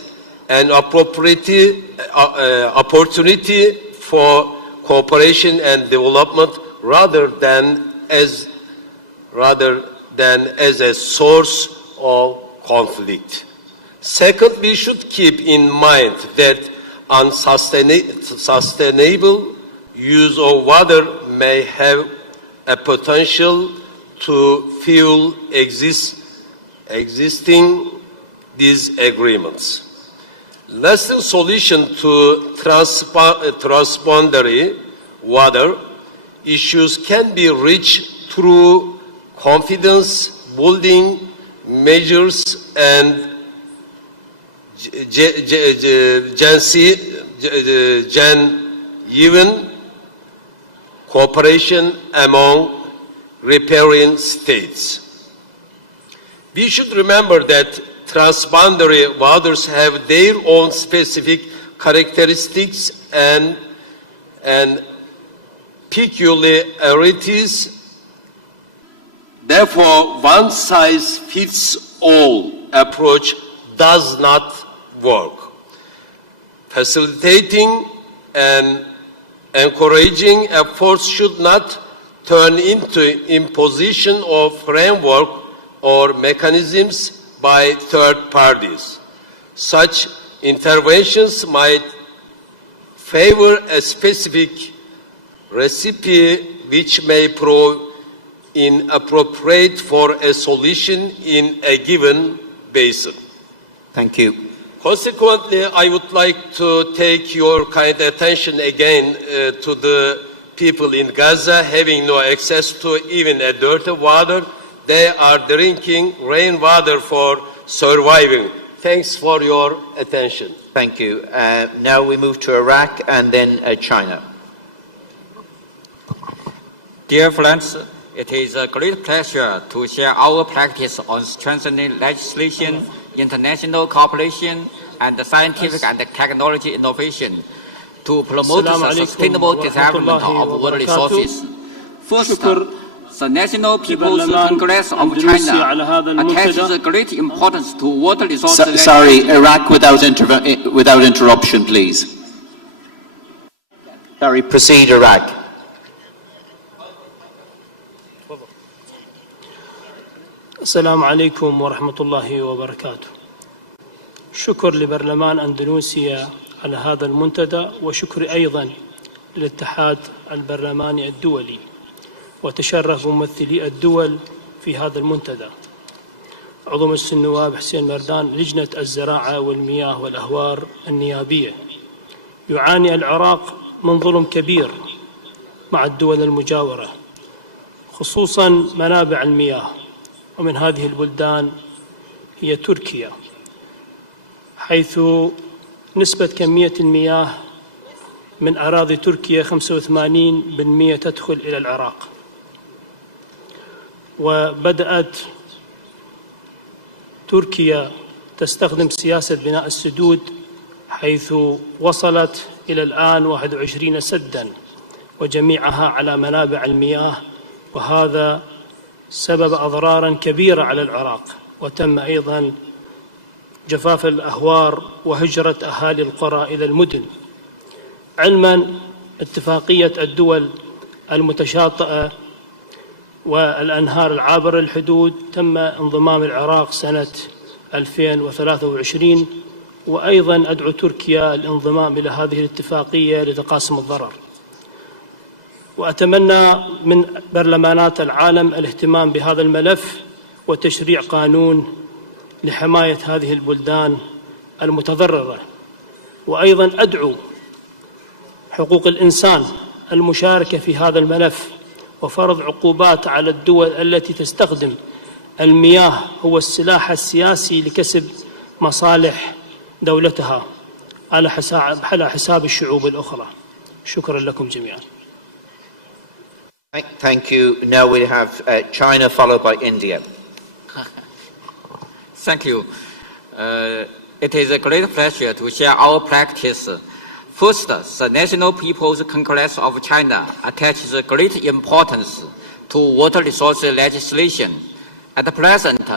an opportunity for cooperation and development rather than as a source of conflict. Second, we should keep in mind that unsustainable use of water may have a potential to fuel existing disagreements. Lasting solution to transboundary water issues can be reached through confidence building measures and genuine cooperation among riparian states. We should remember that transboundary waters have their own specific characteristics and peculiarities. Therefore, one-size-fits-all approach does not work. Facilitating and encouraging efforts should not turn into imposition of framework or mechanisms by third parties. Such interventions might favor a specific recipe which may prove inappropriate for a solution in a given basin. Thank you. Consequently, I would like to take your kind attention again to the people in Gaza having no access to even a dirty water. They are drinking rainwater for surviving. Thanks for your attention. Thank you. Now we move to Iraq and then China. Dear friends, it is a great pleasure to share our practice on strengthening legislation, international cooperation, and scientific and technology innovation to promote the sustainable development of water resources. First, the National People's Congress of China attaches great importance to water resources. Sorry, Iraq without interruption, please. Sorry, proceed, Iraq. السلام عليكم ورحمة الله وبركاته. شكر لبرلمان أندونيسيا على هذا المنتدى وشكر أيضا للاتحاد البرلماني الدولي وتشرف ممثلي الدول في هذا المنتدى. عضو مجلس النواب حسين مردان لجنة الزراعة والمياه والأهوار النيابية. يعاني العراق من ظلم كبير مع الدول المجاورة خصوصا منابع المياه، ومن هذه البلدان هي تركيا، حيث نسبة كمية المياه من أراضي تركيا 85% تدخل إلى العراق. وبدأت تركيا تستخدم سياسة بناء السدود، حيث وصلت إلى الآن 21 سداً وجميعها على منابع المياه، وهذا سبب أضرار كبيرة على العراق. وتم أيضا جفاف الأهوار وهجرة أهالي القرى إلى المدن. علما اتفاقية الدول المتشاطئة والأنهار العابرة للحدود تم انضمام العراق سنة 2023، وأيضا أدعو تركيا الانضمام إلى هذه الاتفاقية لتقاسم الضرر. وأتمنى من برلمانات العالم الاهتمام بهذا الملف وتشريع قانون لحماية هذه البلدان المتضررة. وأيضا أدعو حقوق الإنسان المشاركة في هذا الملف وفرض عقوبات على الدول التي تستخدم المياه هو السلاح السياسي لكسب مصالح دولتها على حساب الشعوب الأخرى. شكرا لكم جميعا. Thank you. Now we have China followed by India. Thank you. It is a great pleasure to share our practice. First, the National People's Congress of China attaches great importance to water resources legislation. At present,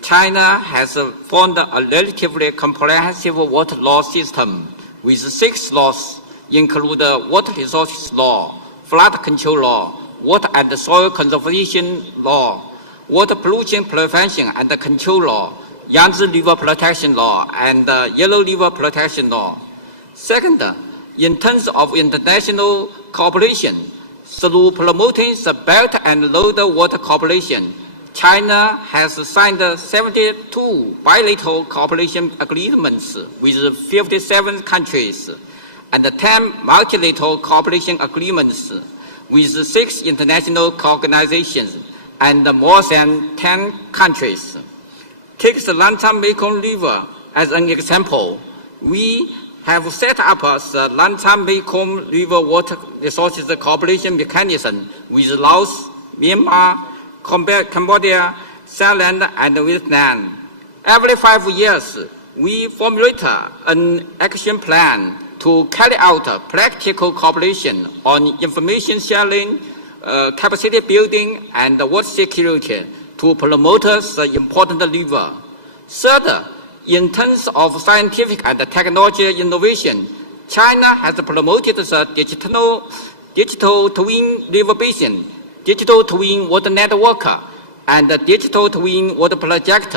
China has formed a relatively comprehensive water law system with 6 laws, including water resources law, flood control law, water and soil conservation law, water pollution prevention and control law, Yangtze River protection law, and Yellow River protection law. Second, in terms of international cooperation, through promoting the Belt and Road Water Cooperation, China has signed 72 bilateral cooperation agreements with 57 countries and 10 multilateral cooperation agreements with 6 international organizations and more than 10 countries. Take the Lancang-Mekong River as an example. We have set up the Lancang-Mekong River Water Resources Cooperation Mechanism with Laos, Myanmar, Cambodia, Thailand, and Vietnam. Every 5 years, we formulate an action plan to carry out practical cooperation on information sharing, capacity building, and water security to promote the important river. Third, in terms of scientific and technology innovation, China has promoted the digital twin river basin, digital twin water network, and the digital twin water project.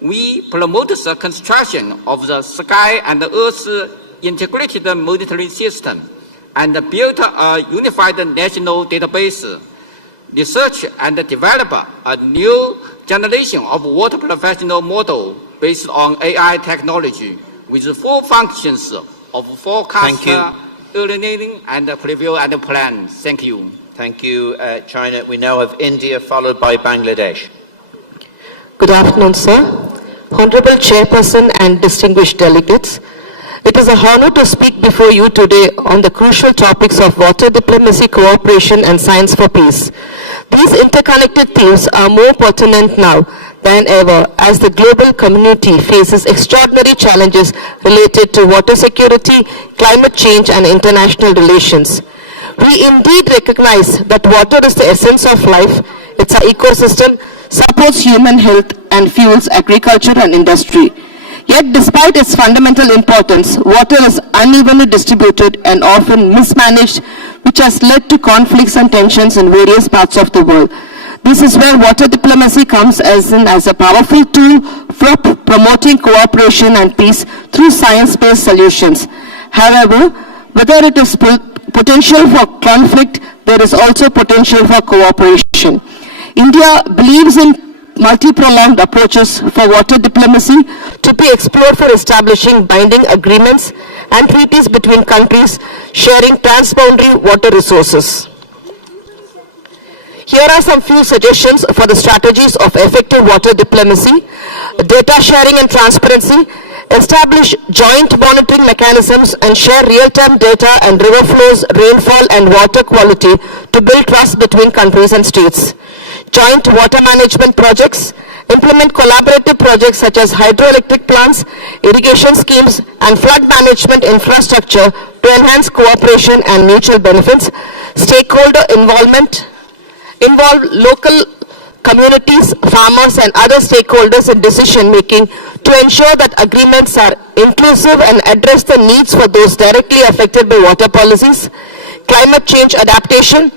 We promote the construction of the sky and earth integrated monitoring system and built a unified national database. Research and develop a new generation of water professional model based on AI technology with 4 functions of forecast, early and preview and plan. Thank you. Thank you, China. We now have India followed by Bangladesh. Good afternoon, sir. Honorable Chairperson and distinguished delegates, it is a honor to speak before you today on the crucial topics of water diplomacy, cooperation, and science for peace. These interconnected themes are more pertinent now than ever as the global community faces extraordinary challenges related to water security, climate change, and international relations. We indeed recognize that water is the essence of life. It's our ecosystem, supports human health, and fuels agriculture and industry. Yet, despite its fundamental importance, water is unevenly distributed and often mismanaged, which has led to conflicts and tensions in various parts of the world. This is where water diplomacy comes as a powerful tool for promoting cooperation and peace through science-based solutions. However, whether it is potential for conflict, there is also potential for cooperation. India believes in multi-pronged approaches for water diplomacy to be explored for establishing binding agreements and treaties between countries sharing transboundary water resources. Here are some few suggestions for the strategies of effective water diplomacy: data sharing and transparency, establish joint monitoring mechanisms and share real-time data and river flows, rainfall and water quality to build trust between countries and states. Joint water management projects, implement collaborative projects such as hydroelectric plants, irrigation schemes, and flood management infrastructure to enhance cooperation and mutual benefits. Stakeholder involvement, involve local communities, farmers, and other stakeholders in decision making to ensure that agreements are inclusive and address the needs for those directly affected by water policies. Climate change adaptation,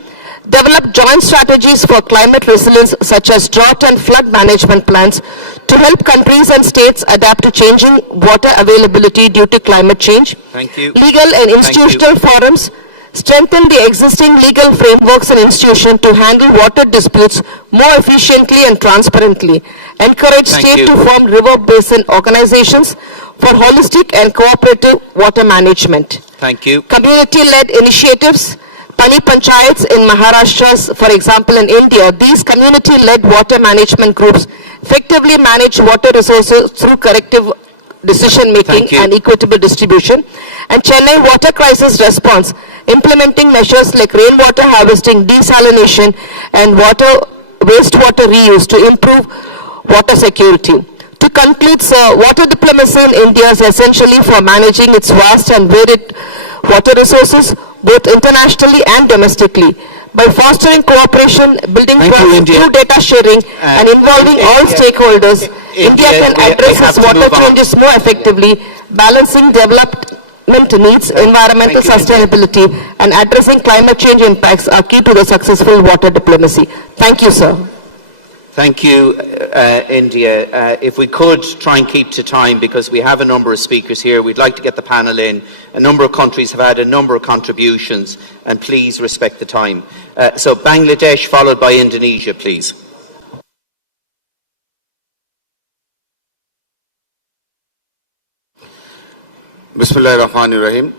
develop joint strategies for climate resilience such as drought and flood management plans to help countries and states adapt to changing water availability due to climate change. Thank you. Legal and institutional forums, strengthen the existing legal frameworks and institutions to handle water disputes more efficiently and transparently. Encourage states to form river basin organizations for holistic and cooperative water management. Thank you. Community-led initiatives, Pani Panchayats in Maharashtra, for example, in India, these community-led water management groups effectively manage water resources through corrective decision making and equitable distribution, and Chennai water crisis response, implementing measures like rainwater harvesting, desalination and wastewater reuse to improve water security. To conclude, sir, water diplomacy in India is essentially for managing its vast and varied water resources, both internationally and domestically. By fostering cooperation, building trust through data sharing, and involving all stakeholders, India can address its water challenges more effectively, balancing development needs, environmental sustainability, and addressing climate change impacts are key to the successful water diplomacy. Thank you, sir. Thank you, India. If we could try and keep to time, because we have a number of speakers here, we'd like to get the panel in. A number of countries have had a number of contributions, and please respect the time. So Bangladesh, followed by Indonesia, please. Bismillahirrahmanirrahim.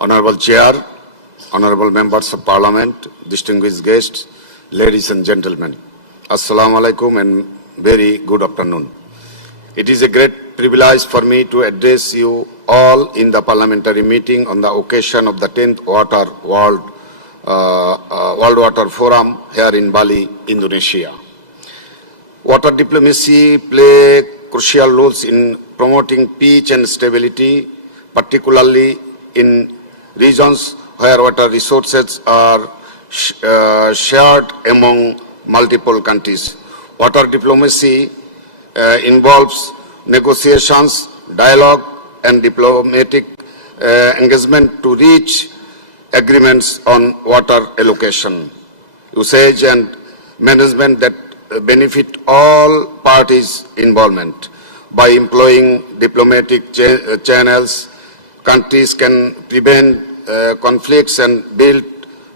Honorable Chair, Honorable Members of Parliament, distinguished guests, ladies and gentlemen. Assalamu alaikum and very good afternoon. It is a great privilege for me to address you all in the parliamentary meeting on the occasion of the 10th World Water Forum here in Bali, Indonesia. Water diplomacy plays crucial roles in promoting peace and stability, particularly in regions where water resources are shared among multiple countries. Water diplomacy involves negotiations, dialogue, and diplomatic engagement to reach agreements on water allocation, usage, and management that benefit all parties' involvement. By employing diplomatic channels, countries can prevent conflicts and build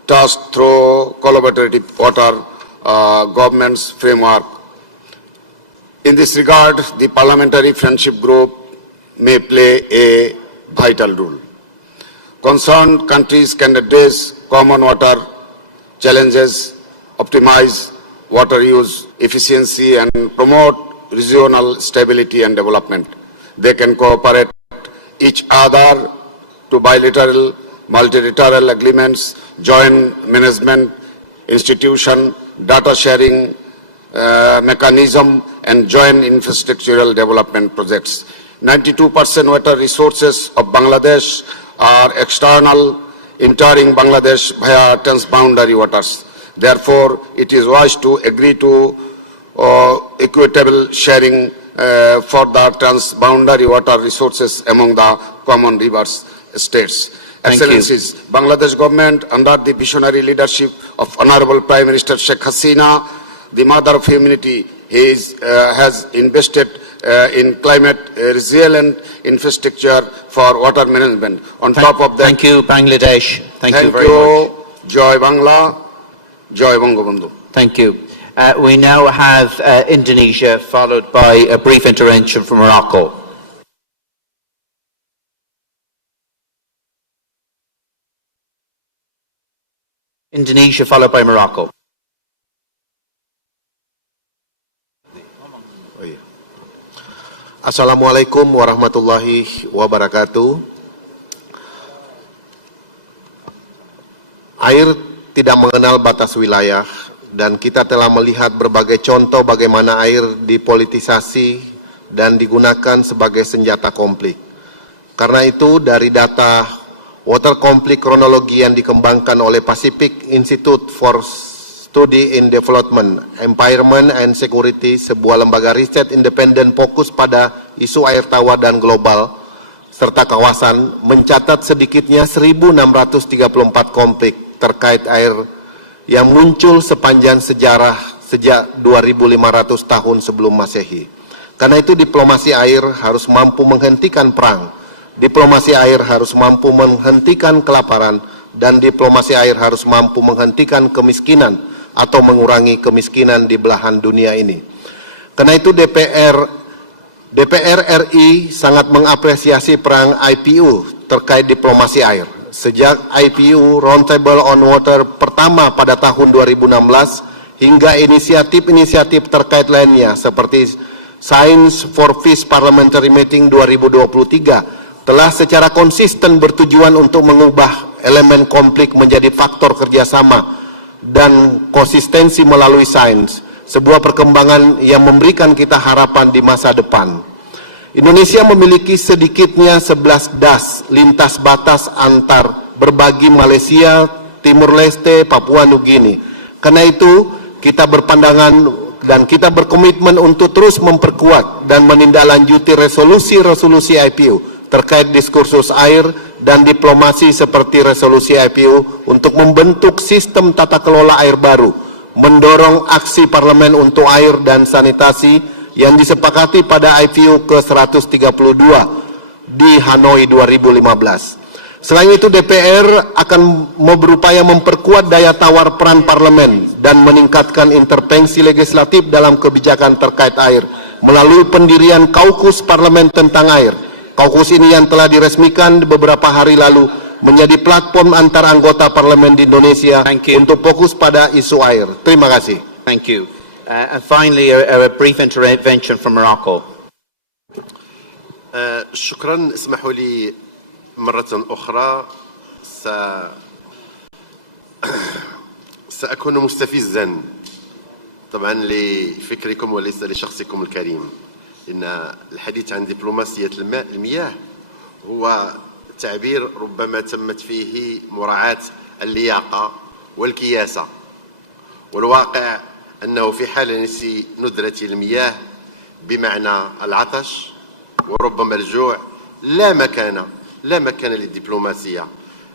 trust through collaborative water governance framework. In this regard, the Parliamentary Friendship Group may play a vital role. Concerned countries can address common water challenges, optimize water use efficiency, and promote regional stability and development. They can cooperate each other to bilateral, multilateral agreements, joint management institution, data sharing mechanism, and joint infrastructural development projects. 92% water resources of Bangladesh are external, entering Bangladesh via transboundary waters. Therefore, it is wise to agree to equitable sharing for the transboundary water resources among the common rivers states. Excellencies, Bangladesh government, under the visionary leadership of Honorable Prime Minister Sheikh Hasina, the mother of humanity, has invested in climate resilient infrastructure for water management. On top of that, thank you, Bangladesh. Thank you very much. Joy Bangla, Joy Bangabandhu. Thank you. We now have Indonesia, followed by a brief intervention from Morocco. Indonesia, followed by Morocco. Assalamualaikum warahmatullahi wabarakatuh. Air tidak mengenal batas wilayah, dan kita telah melihat berbagai contoh bagaimana air dipolitisasi dan digunakan sebagai senjata konflik. Karena itu, dari data Water Conflict Kronologi yang dikembangkan oleh Pacific Institute for Study in Development, Environment and Security, sebuah lembaga riset independen fokus pada isu air tawar dan global, serta kawasan, mencatat sedikitnya 1.634 konflik terkait air yang muncul sepanjang sejarah sejak 2.500 tahun sebelum Masehi. Karena itu diplomasi air harus mampu menghentikan perang, diplomasi air harus mampu menghentikan kelaparan, dan diplomasi air harus mampu menghentikan kemiskinan atau mengurangi kemiskinan di belahan dunia ini. Karena itu DPR RI sangat mengapresiasi peran IPU terkait diplomasi air. Sejak IPU Roundtable on Water pertama pada tahun 2016 hingga inisiatif-inisiatif terkait lainnya seperti Science for Peace Parliamentary Meeting 2023 telah secara konsisten bertujuan untuk mengubah elemen konflik menjadi faktor kerjasama dan konsistensi melalui sains, sebuah perkembangan yang memberikan kita harapan di masa depan. Indonesia memiliki sedikitnya 11 das lintas batas antar berbagi Malaysia, Timur Leste, Papua Nugini. Karena itu, kita berpandangan dan kita berkomitmen untuk terus memperkuat dan menindaklanjuti resolusi-resolusi IPU terkait diskursus air dan diplomasi seperti resolusi IPU untuk membentuk sistem tata kelola air baru, mendorong aksi parlemen untuk air dan sanitasi yang disepakati pada IPU ke-132 di Hanoi 2015. Selain itu, DPR akan berupaya memperkuat daya tawar peran parlemen dan meningkatkan intervensi legislatif dalam kebijakan terkait air melalui pendirian kaukus parlemen tentang air. Kaukus ini yang telah diresmikan beberapa hari lalu menjadi platform antar anggota parlemen di Indonesia untuk fokus pada isu air. Terima kasih. Thank you. And finally, a brief intervention from Morocco. شكرا. اسمحوا لي مرة أخرى سأكون مستفزا طبعا لفكركم وليس لشخصكم الكريم. إن الحديث عن دبلوماسية المياه هو تعبير ربما تمت فيه مراعاة اللياقة والكياسة، والواقع أنه في حال نسي ندرة المياه بمعنى العطش وربما الجوع لا مكان للدبلوماسية.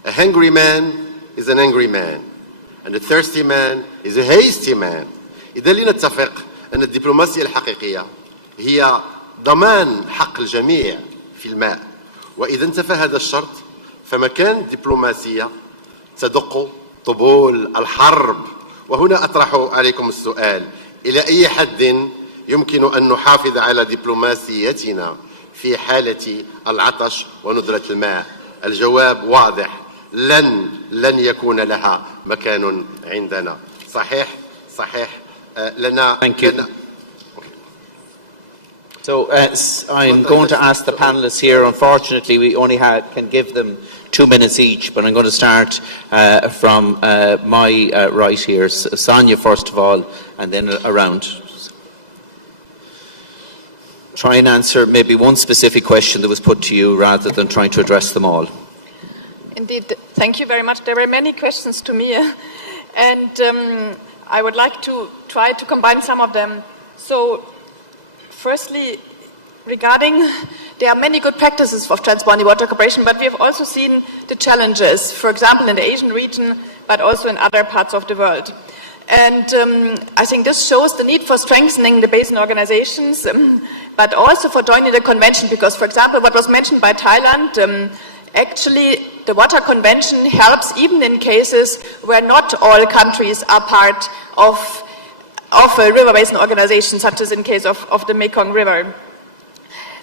A hungry man is an angry man, and a thirsty man is a hasty man. إذا لنتفق أن الدبلوماسية الحقيقية هي ضمان حق الجميع في الماء، وإذا انتفى هذا الشرط فمكان الدبلوماسية تدق طبول الحرب. وهنا أطرح عليكم السؤال: إلى أي حد يمكن أن نحافظ على دبلوماسيتنا في حالة العطش وندرة الماء؟ الجواب واضح: لن يكون لها مكان عندنا. صحيح لنا. Thank you. So I'm going to ask the panelists here. Unfortunately, we only can give them 2 minutes each, but I'm going to start from my right here. Sonia, first of all, and then around. Try and answer maybe one specific question that was put to you rather than trying to address them all. Indeed, thank you very much. There were many questions to me, and I would like to try to combine some of them. So, firstly, there are many good practices of transboundary water cooperation, but we have also seen the challenges, for example, in the Asian region, but also in other parts of the world. And I think this shows the need for strengthening the basin organizations, but also for joining the convention, because, for example, what was mentioned by Thailand, actually the Water Convention helps even in cases where not all countries are part of a river basin organization, such as in case of the Mekong River.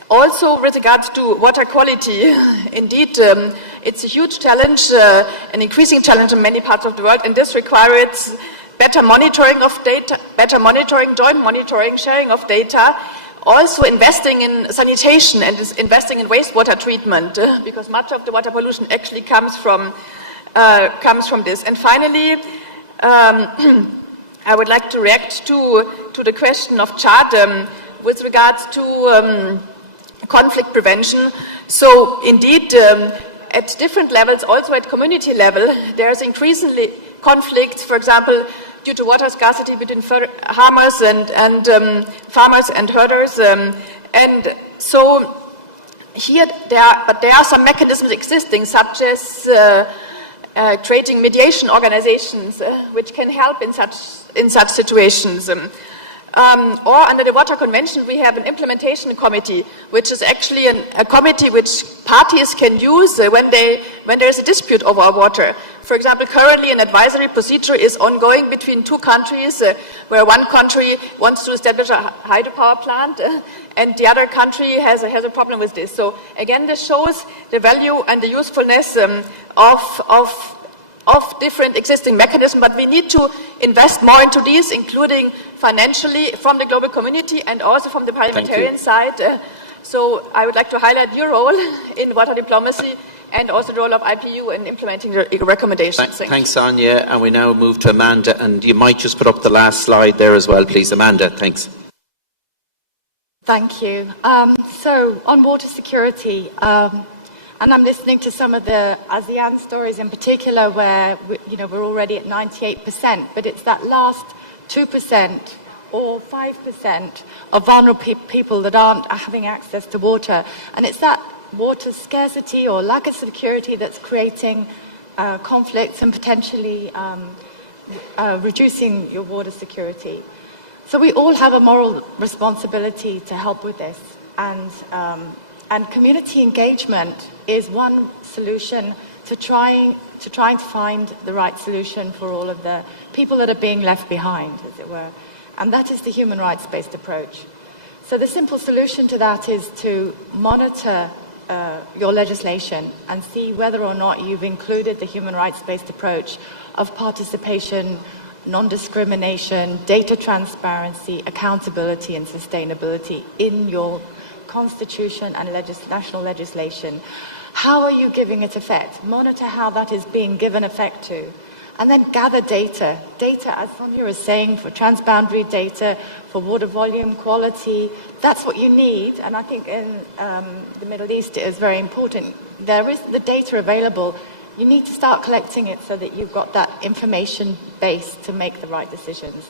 Also, with regards to water quality, indeed, it's a huge challenge, an increasing challenge in many parts of the world, and this requires better monitoring of data, joint monitoring, sharing of data, also investing in sanitation and investing in wastewater treatment, because much of the water pollution actually comes from this. And finally, I would like to react to the question of Chad with regards to conflict prevention. So indeed, at different levels, also at community level, there is increasingly conflicts, for example, due to water scarcity between farmers and herders. And so here there are some mechanisms existing, such as creating mediation organizations which can help in such situations. Or under the Water Convention, we have an implementation committee, which is actually a committee which parties can use when there is a dispute over water. For example, currently an advisory procedure is ongoing between two countries, where one country wants to establish a hydropower plant, and the other country has a problem with this. So again, this shows the value and the usefulness of of different existing mechanisms, but we need to invest more into these, including financially from the global community and also from the parliamentarian side. So I would like to highlight your role in water diplomacy and also the role of IPU in implementing the recommendations. Thanks, Sonia. And we now move to Amanda, and you might just put up the last slide there as well, please. Amanda, thanks. Thank you. So on water security, and I'm listening to some of the ASEAN stories in particular where we're already at 98%, but it's that last 2% or 5% of vulnerable people that aren't having access to water. And it's that water scarcity or lack of security that's creating conflicts and potentially reducing your water security. So we all have a moral responsibility to help with this, and community engagement is one solution to trying to find the right solution for all of the people that are being left behind, as it were, and that is the human rights-based approach. So the simple solution to that is to monitor your legislation and see whether or not you've included the human rights-based approach of participation, non-discrimination, data transparency, accountability and sustainability in your constitution and national legislation. How are you giving it effect? Monitor how that is being given effect to. And then gather data. Data, as Sonia is saying, for transboundary data, for water volume, quality. That's what you need. And I think in the Middle East it is very important. There is the data available. You need to start collecting it so that you've got that information base to make the right decisions.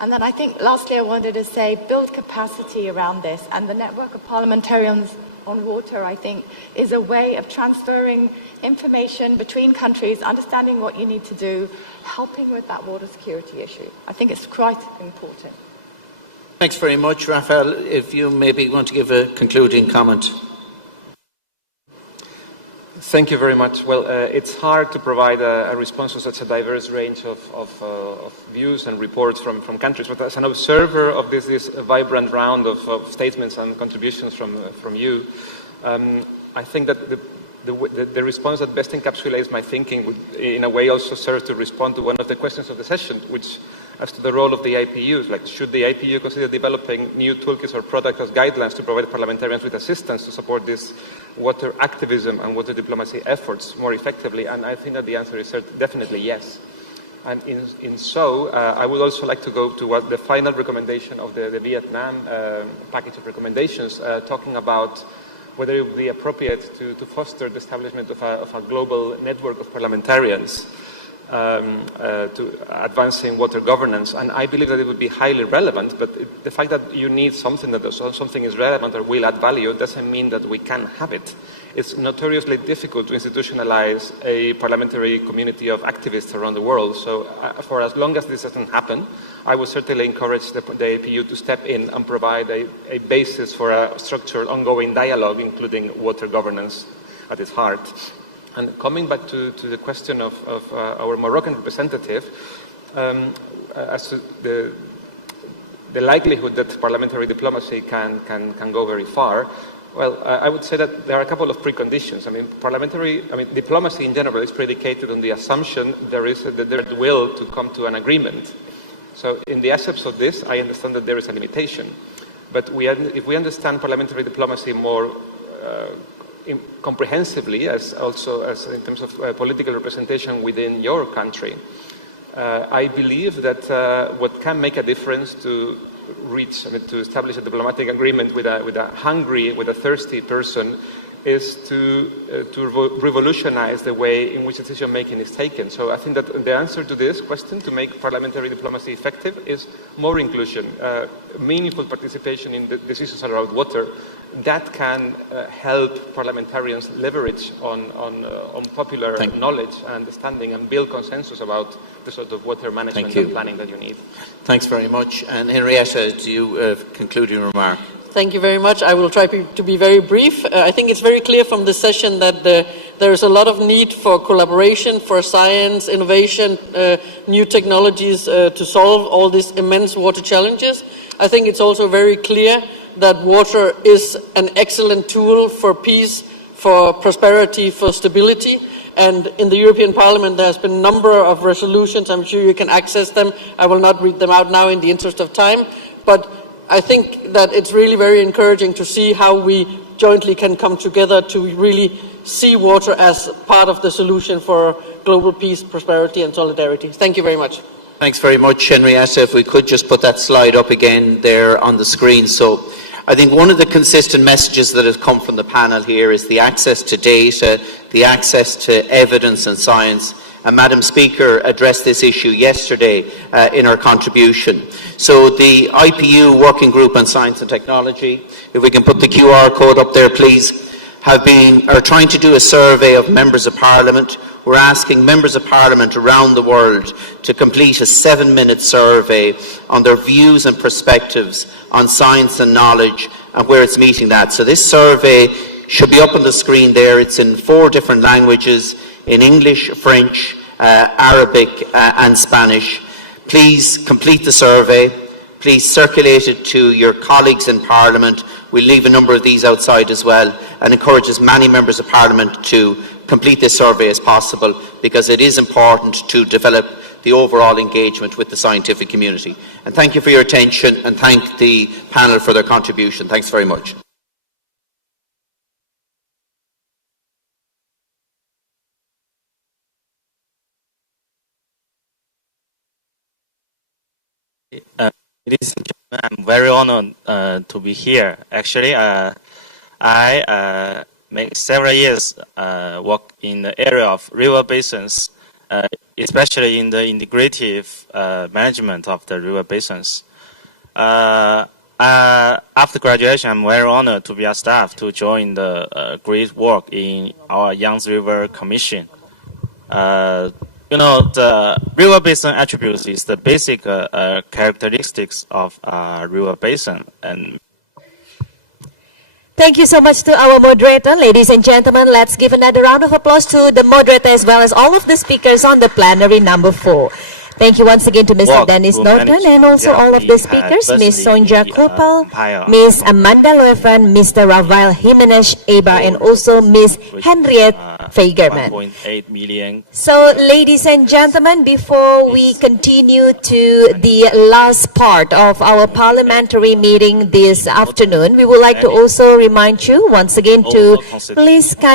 And then I think lastly I wanted to say build capacity around this, and the network of parliamentarians on water, I think, is a way of transferring information between countries, understanding what you need to do, helping with that water security issue. I think it's quite important. Thanks very much. Raphael, if you maybe want to give a concluding comment. Thank you very much. Well, it's hard to provide a response to such a diverse range of views and reports from countries, but as an observer of this vibrant round of statements and contributions from you, I think that the response that best encapsulates my thinking would, in a way, also serve to respond to one of the questions of the session, which as to the role of the IPUs, like should the IPU consider developing new toolkits or products as guidelines to provide parliamentarians with assistance to support this water activism and water diplomacy efforts more effectively? And I think that the answer is definitely yes. And I would also like to go to what the final recommendation of the Vietnam package of recommendations, talking about whether it would be appropriate to foster the establishment of a global network of parliamentarians to advancing water governance. And I believe that it would be highly relevant, but the fact that you need something something is relevant or will add value doesn't mean that we can have it. It's notoriously difficult to institutionalize a parliamentary community of activists around the world. So for as long as this doesn't happen, I would certainly encourage the APU to step in and provide a basis for a structured ongoing dialogue, including water governance at its heart. And coming back to the question of our Moroccan representative, as to the likelihood that parliamentary diplomacy can go very far, well, I would say that there are a couple of preconditions. Diplomacy in general is predicated on the assumption there is the will to come to an agreement. So in the absence of this, I understand that there is a limitation. But if we understand parliamentary diplomacy more comprehensively, as in terms of political representation within your country, I believe that what can make a difference to establish a diplomatic agreement with a thirsty person is to revolutionize the way in which decision-making is taken. So I think that the answer to this question, to make parliamentary diplomacy effective, is more inclusion, meaningful participation in the decisions around water. That can help parliamentarians leverage on popular knowledge and understanding and build consensus about the sort of water management and planning that you need. Thanks very much. And Henrietta, do you conclude your remark? Thank you very much. I will try to be very brief. I think it's very clear from the session that there is a lot of need for collaboration, for science, innovation, new technologies to solve all these immense water challenges. I think it's also very clear that water is an excellent tool for peace, for prosperity, for stability. And in the European Parliament, there has been a number of resolutions. I'm sure you can access them. I will not read them out now in the interest of time. But I think that it's really very encouraging to see how we jointly can come together to really see water as part of the solution for global peace, prosperity and solidarity. Thank you very much. Thanks very much, Henrietta. If we could just put that slide up again there on the screen. So I think one of the consistent messages that has come from the panel here is the access to data, the access to evidence and science. And Madam Speaker addressed this issue yesterday in her contribution. So the IPU Working Group on Science and Technology, if we can put the QR code up there please, are trying to do a survey of members of Parliament. We're asking members of Parliament around the world to complete a 7-minute survey on their views and perspectives on science and knowledge and where it's meeting that. So this survey should be up on the screen there. It's in 4 different languages, in English, French, Arabic and Spanish. Please complete the survey. Please circulate it to your colleagues in Parliament. We'll leave a number of these outside as well and encourage as many members of Parliament to complete this survey as possible, because it is important to develop the overall engagement with the scientific community. And thank you for your attention, and thank the panel for their contribution. Thanks very much. Ladies and gentlemen, I'm very honored to be here. Actually, I make several years work in the area of river basins, especially in the integrative management of the river basins. After graduation, I'm very honored to be a staff to join the great work in our Yangtze River Commission. You know, the river basin attributes is the basic characteristics of river basin. And thank you so much to our moderator. Ladies and gentlemen, let's give another round of applause to the moderator as well as all of the speakers on the plenary number 4. Thank you once again to Mr. Dennis Norton and also all of the speakers, Ms. Sonja Kopal, Ms. Amanda Loefen, Mr. Rafael Jimenez Ebar, and also Ms. Henriette Fagerman. 1.8 million. So, ladies and gentlemen, before we continue to the last part of our parliamentary meeting this afternoon, we would like to also remind you once again to please kindly